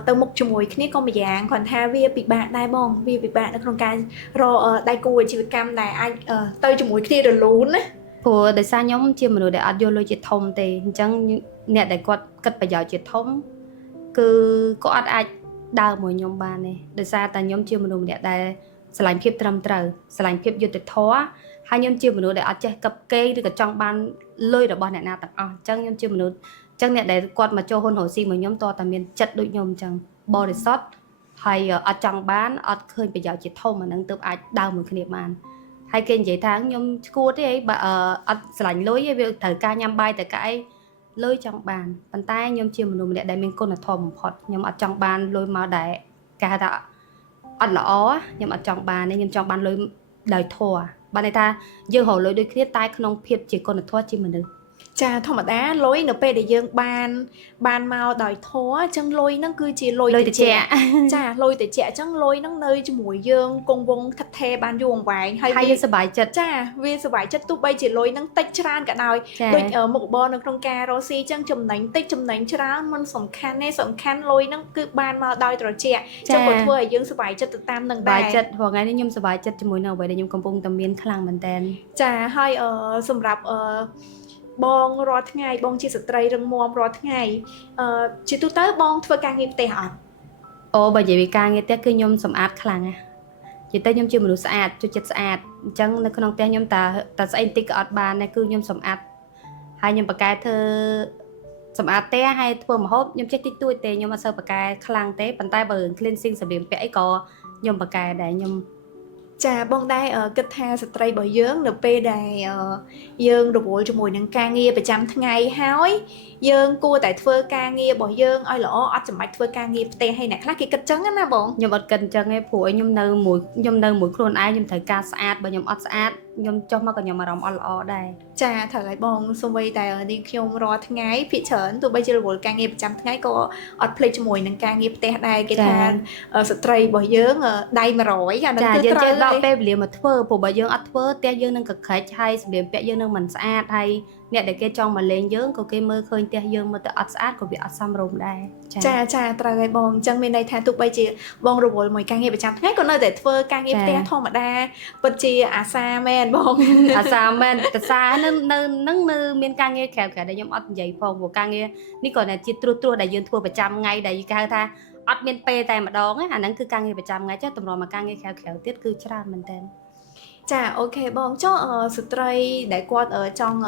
ទៅមុខជាមួយគ្នាក៏មួយយ៉ាងគ្រាន់ថាវាពិបាកដែរបងវាពិបាកនៅក្នុងការរកដៃគូអាជីវកម្មដែលអាចទៅជាមួយគ្នារលូនណា ព្រោះដោយសារខ្ញុំជាមនុស្សដែលអត់យកលុយជាធំទេអញ្ចឹងអ្នកដែលគាត់គិតប្រយោជន៍ជាធំគឺគាត់អត់អាចដើរមួយខ្ញុំបានទេដោយសារតែខ្ញុំជាមនុស្សម្នាក់ដែលស្រឡាញ់ភាពត្រឹមត្រូវស្រឡាញ់ភាពយុត្តិធម៌ហើយខ្ញុំជាមនុស្សដែលអត់ចេះកឹបកេងឬក៏ចង់បានលុយរបស់អ្នកណាទាំងអស់អញ្ចឹងខ្ញុំជាមនុស្សអញ្ចឹងអ្នកដែលគាត់មកចូលហ៊ុនរកស៊ីមួយខ្ញុំតើតែមានចិត្តដូចខ្ញុំអញ្ចឹងបរិសុទ្ធហើយអត់ចង់បានអត់ឃើញប្រយោជន៍ជាធំអានឹងទើបអាចដើរមួយគ្នាបាន ហើយគេនិយាយថាខ្ញុំឈួតទេបើអត់ស្រឡាញ់លុយទេវាត្រូវការញ៉ាំបាយតែកាអីលុយចង់បានប៉ុន្តែខ្ញុំជាមនុស្សម្នាក់ដែលមានគុណធម៌បំផុតខ្ញុំអត់ចង់បានលុយមកដែរគេហៅថាអត់ល្អខ្ញុំអត់ចង់បានទេខ្ញុំចង់បានលុយដោយធម៌បានន័យថាយើងរកលុយដូចគ្នាតែក្នុងភាពជាគុណធម៌ជាមនុស្ស ចាធម្មតាលុយនៅពេលដែលយើងបានមកដោយធម៌អញ្ចឹងលុយហ្នឹងគឺជាលុយតិចចាលុយតិចអញ្ចឹងលុយហ្នឹងនៅជាមួយយើងគង់វង្សថិតថេរបានយូរអង្វែងហើយវាសប្បាយចិត្តចាវាសប្បាយចិត្តទោះបីជាលុយហ្នឹងតិចច្រើនក៏ដោយដូចមុខរបរនៅក្នុងការរកស៊ីអញ្ចឹងចំណេញតិចចំណេញច្រើនមិនសំខាន់ទេសំខាន់លុយហ្នឹងគឺបានមកដោយត្រជាក់អញ្ចឹងក៏ធ្វើឲ្យយើងសប្បាយចិត្តទៅតាមនឹងដែរសប្បាយចិត្តថ្ងៃនេះខ្ញុំសប្បាយចិត្តជាមួយនឹងអ្វីដែលខ្ញុំកំពុងតែមានខ្លាំងមែនតើចាហើយសម្រាប់បងរាល់ថ្ងៃបងជាស្ត្រីរឹងមាំរាល់ថ្ងៃជាទូទៅបងធ្វើការងារផ្ទះអត់អូបើនិយាយពីការងារផ្ទះគឺខ្ញុំសម្អាតខ្លាំងណាស់និយាយទៅខ្ញុំជាមនុស្សស្អាតជួយចិត្តស្អាតអញ្ចឹងនៅក្នុងផ្ទះខ្ញុំតែស្អីបន្តិចក៏អត់បានដែរគឺខ្ញុំសម្អាតហើយខ្ញុំបកកែធ្វើសម្អាតផ្ទះហើយធ្វើម្ហូបខ្ញុំចេះតិចតួចទេខ្ញុំអត់សូវបកកែខ្លាំងទេប៉ុន្តែបើ cleansing សម្ភារៈពាក់អីក៏ខ្ញុំបកកែដែរខ្ញុំ ចាបងដែរគិតថាស្ត្រីរបស់យើងនៅពេលដែលយើងរវល់ជាមួយនឹងការងារប្រចាំថ្ងៃហើយយើងគួរតែធ្វើការងាររបស់យើងឲ្យល្អអត់ចាំបាច់ធ្វើការងារផ្ទះហើយអ្នកខ្លះគេគិតចឹងណាបងខ្ញុំអត់គិតចឹងទេព្រោះខ្ញុំនៅមួយខ្លួនឯងខ្ញុំត្រូវការស្អាតបើខ្ញុំអត់ស្អាតខ្ញុំចុះមកក៏ខ្ញុំអារម្មណ៍អត់ល្អដែរចាត្រូវហើយបងសូម្បីតែនេះខ្ញុំរាល់ថ្ងៃភាគច្រើនទោះបីជារវល់ការងារប្រចាំថ្ងៃក៏អត់ភ្លេចជាមួយនឹងការងារផ្ទះដែរគេថាស្ត្រីរបស់យើងដៃ100អានឹងគឺត្រូវដល់ពេលវេលាមកធ្វើព្រោះបើយើងអត់ធ្វើផ្ទះយើងនឹងកក្រិចហើយសម្ភារៈពាក់យើងនឹងមិនស្អាតហើយអ្នកដែលគេចង់មកលេងយើងក៏គេមើលឃើញផ្ទះយើងមើលទៅអត់ស្អាតក៏វាអត់សមរម្យដែរចាត្រូវហើយបងអញ្ចឹងមានន័យថាទោះបីជាបងរវល់មួយការងារប្រចាំថ្ងៃក៏នៅតែធ្វើការងារផ្ទះធម្មតាពិតជាអាសាមែនបងអាសាមែនតសានៅមានការងារក្រៅដែលខ្ញុំអត់និយាយផងព្រោះការងារនេះក៏តែជាត្រួសដែលយើងធ្វើប្រចាំថ្ងៃដែលគេហៅថាអត់មានពេលតែម្ដងអាហ្នឹងគឺការងារប្រចាំថ្ងៃចុះតម្រាំមកការងារក្រៅទៀតគឺច្រើនមែនតើចាអូខេបងចុះស្ត្រីដែលគាត់ចង់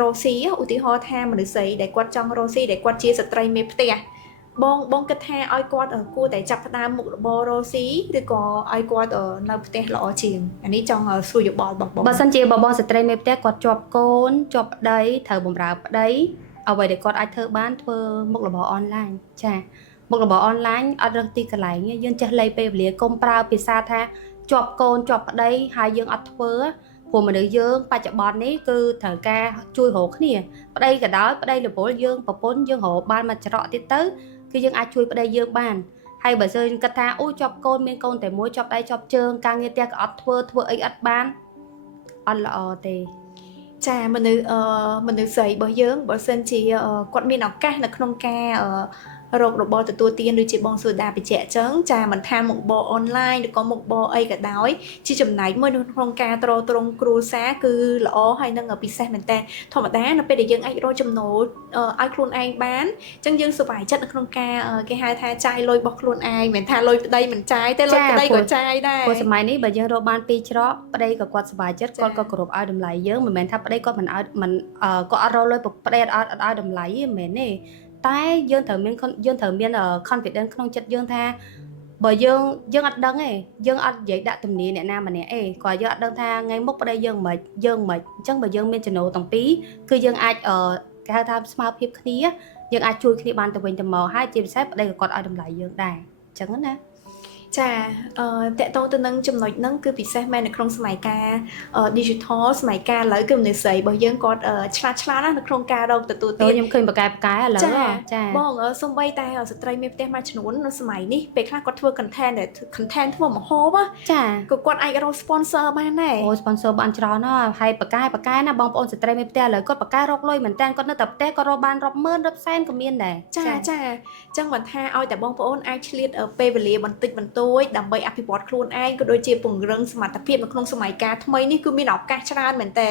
រកស៊ីឧទាហរណ៍ថាមនុស្សស្រីដែលគាត់ចង់រកស៊ីដែលគាត់ជាស្ត្រីមេផ្ទះបងគិតថាឲ្យគាត់គួរតែចាប់ផ្ដើមមុខរបររកស៊ីឬក៏ឲ្យគាត់នៅផ្ទះល្អជាងអានេះចង់សួរយោបល់បងបើសិនជាបងស្ត្រីមេផ្ទះគាត់ជាប់កូនជាប់ប្តីត្រូវបម្រើប្តីអ្វីដែលគាត់អាចធ្វើបានធ្វើមុខរបរអនឡាញចាមុខរបរអនឡាញអត់រើសទីកន្លែងយើងចេះលៃពេលវេលាកុំប្រើភាសាថាជាប់កូនជាប់ប្តីហើយយើងអត់ធ្វើព្រោះមនុស្សយើងបច្ចុប្បន្ននេះគឺត្រូវការជួយរកគ្នាប្តីក៏ដោយប្តីរវល់យើងប្រពន្ធយើងរកបានមកច្រកទៀតទៅគឺយើងអាចជួយប្តីយើងបានហើយបើយើងគិតថាអូជាប់កូនមានកូនតែមួយជាប់ដៃជាប់ជើងការងារផ្ទះក៏អត់ធ្វើអីអត់បានអត់ល្អទេចាមនុស្សស្រីរបស់យើងបើសិនជាគាត់មានឱកាសនៅក្នុងការរករបរទទួលទានដូចជាបងសូដាបញ្ជាក់អញ្ចឹងចាមិនថាមុខរបរអនឡាញឬក៏មុខរបរអីក៏ដោយជាចំណែកមួយក្នុងការទ្រទ្រង់គ្រួសារគឺល្អហើយនឹងពិសេសមែនតើធម្មតានៅពេលដែលយើងអាចរកចំណូលឲ្យខ្លួនឯងបានអញ្ចឹងយើងសុខចិត្តនៅក្នុងការគេហៅថាចាយលុយរបស់ខ្លួនឯងមិនថាលុយប្តីមិនចាយទេលុយប្តីក៏ចាយដែរព្រោះសម័យនេះបើយើងរកបានពីរច្រកប្តីក៏គាត់សុខចិត្តគាត់ក៏គោរពឲ្យតម្លៃយើងមិនមែនថាប្តីគាត់មិនឲ្យគាត់អត់រកលុយប្តីអត់ឲ្យតម្លៃទេមិនមែនទេតែយើងត្រូវមាន confidence ក្នុងចិត្តយើងថាបើយើងអត់ដឹងទេយើងអត់និយាយដាក់ទំនាយអ្នកណាម្នាក់ទេគាត់យើងអត់ដឹងថាថ្ងៃមុខប្តីយើងមិនអញ្ចឹងបើយើងមានចំណូលទាំងពីរគឺយើងអាចគេហៅថាស្មើភាពគ្នាយើងអាចជួយគ្នាបានទៅវិញទៅមកហើយជាពិសេសប្តីក៏គាត់ឲ្យតម្លៃយើងដែរអញ្ចឹងណា ចាតកតងទៅនឹងចំណុចហ្នឹងគឺពិសេសមែននៅក្នុងសម័យកាល digital សម័យកាលឥឡូវគឺមនុស្សស្រីរបស់យើងគាត់ឆ្លាតណាស់នៅក្នុងការរកទទួលទានខ្ញុំឃើញបកែឥឡូវចាបងសំបីតែស្ត្រីមានផ្ទះមួយចំនួននៅសម័យនេះពេលខ្លះគាត់ធ្វើ content ធ្វើម្ហូបចាក៏គាត់អាចរក sponsor បានដែរអូ sponsor បានច្រើនណាស់ហើយបកែណាបងប្អូនស្ត្រីមានផ្ទះឥឡូវគាត់បកែរកលុយមែនតើគាត់នៅតែផ្ទះគាត់រកបានរាប់ម៉ឺនរាប់សែនក៏មានដែរចាអញ្ចឹងមិនថាឲ្យតែបងប្អូនអាចឆ្លៀតពេលវេលាបន្តិចបន្តួចដើម្បីអភិវឌ្ឍខ្លួនឯងក៏ដូចជាពង្រឹងសមត្ថភាពនៅក្នុងសម័យកាលថ្មីនេះគឺមានឱកាសច្រើនមែនតើ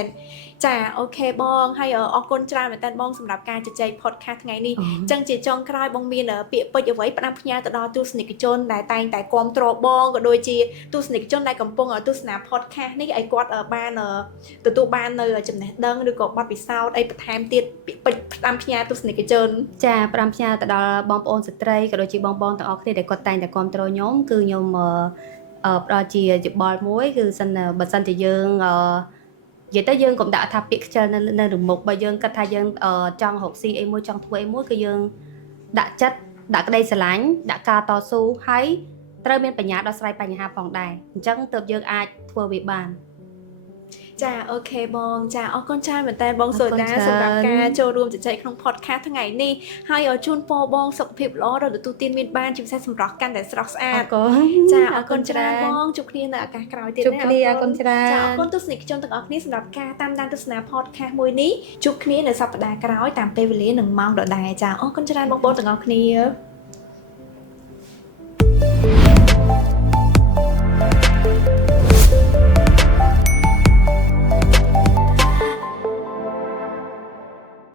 ចាអូខេបងហើយអរគុណច្រើនមែនតើបងសម្រាប់ការជជែក podcast ថ្ងៃនេះអញ្ចឹងជាចុងក្រោយបងមានពាក្យពេចន៍អ្វីផ្ដាំផ្ញើទៅដល់ទស្សនិកជនដែលតែងតែគាំទ្របងក៏ដូចជាទស្សនិកជនដែលកំពុងទស្សនា podcast នេះឲ្យគាត់បានទទួលបាននៅចំណេះដឹងឬក៏បទពិសោធន៍អីបន្ថែមទៀតពាក្យពេចន៍ផ្ដាំផ្ញើទស្សនិកជនចាផ្ដាំផ្ញើទៅដល់បងប្អូនស្ត្រីក៏ដូចជាបងទាំងអស់គ្នាដែលគាត់តែងតែគាំទ្រខ្ញុំគឺខ្ញុំផ្ដល់ជាយោបល់មួយគឺបើសិនជាយើងនិយាយទៅយើងកុំដាក់ថាពាក្យខ្ជិលនៅរមុខបើយើងគិតថាយើងចង់រកស៊ីអីមួយចង់ធ្វើអីមួយគឺយើងដាក់ចិត្តដាក់ក្តីស្រឡាញ់ដាក់ការតស៊ូហើយត្រូវមានបញ្ញាដោះស្រាយបញ្ហាផងដែរអញ្ចឹងទើបយើងអាចធ្វើវាបានចាអូខេបងចាអរគុណច្រើនមែនតើបងសូដាសម្រាប់ការចូលរួមជជែកក្នុង podcast ថ្ងៃនេះហើយជូនពរបងសុខភាពល្អរកទទួលទានមានបានជាពិសេសសម្រស់កាន់តែស្រស់ស្អាតចាអរគុណច្រើនបងជួបគ្នានៅឱកាសក្រោយទៀតណាជួបគ្នាអរគុណច្រើនចាអរគុណទស្សនិកជនទាំងអស់គ្នាសម្រាប់ការតាមដានទស្សនា podcast មួយនេះជួបគ្នានៅសប្តាហ៍ក្រោយតាមពេលវេលានិងម៉ោងដដែលចាអរគុណច្រើនបងប្អូនទាំងអស់គ្នា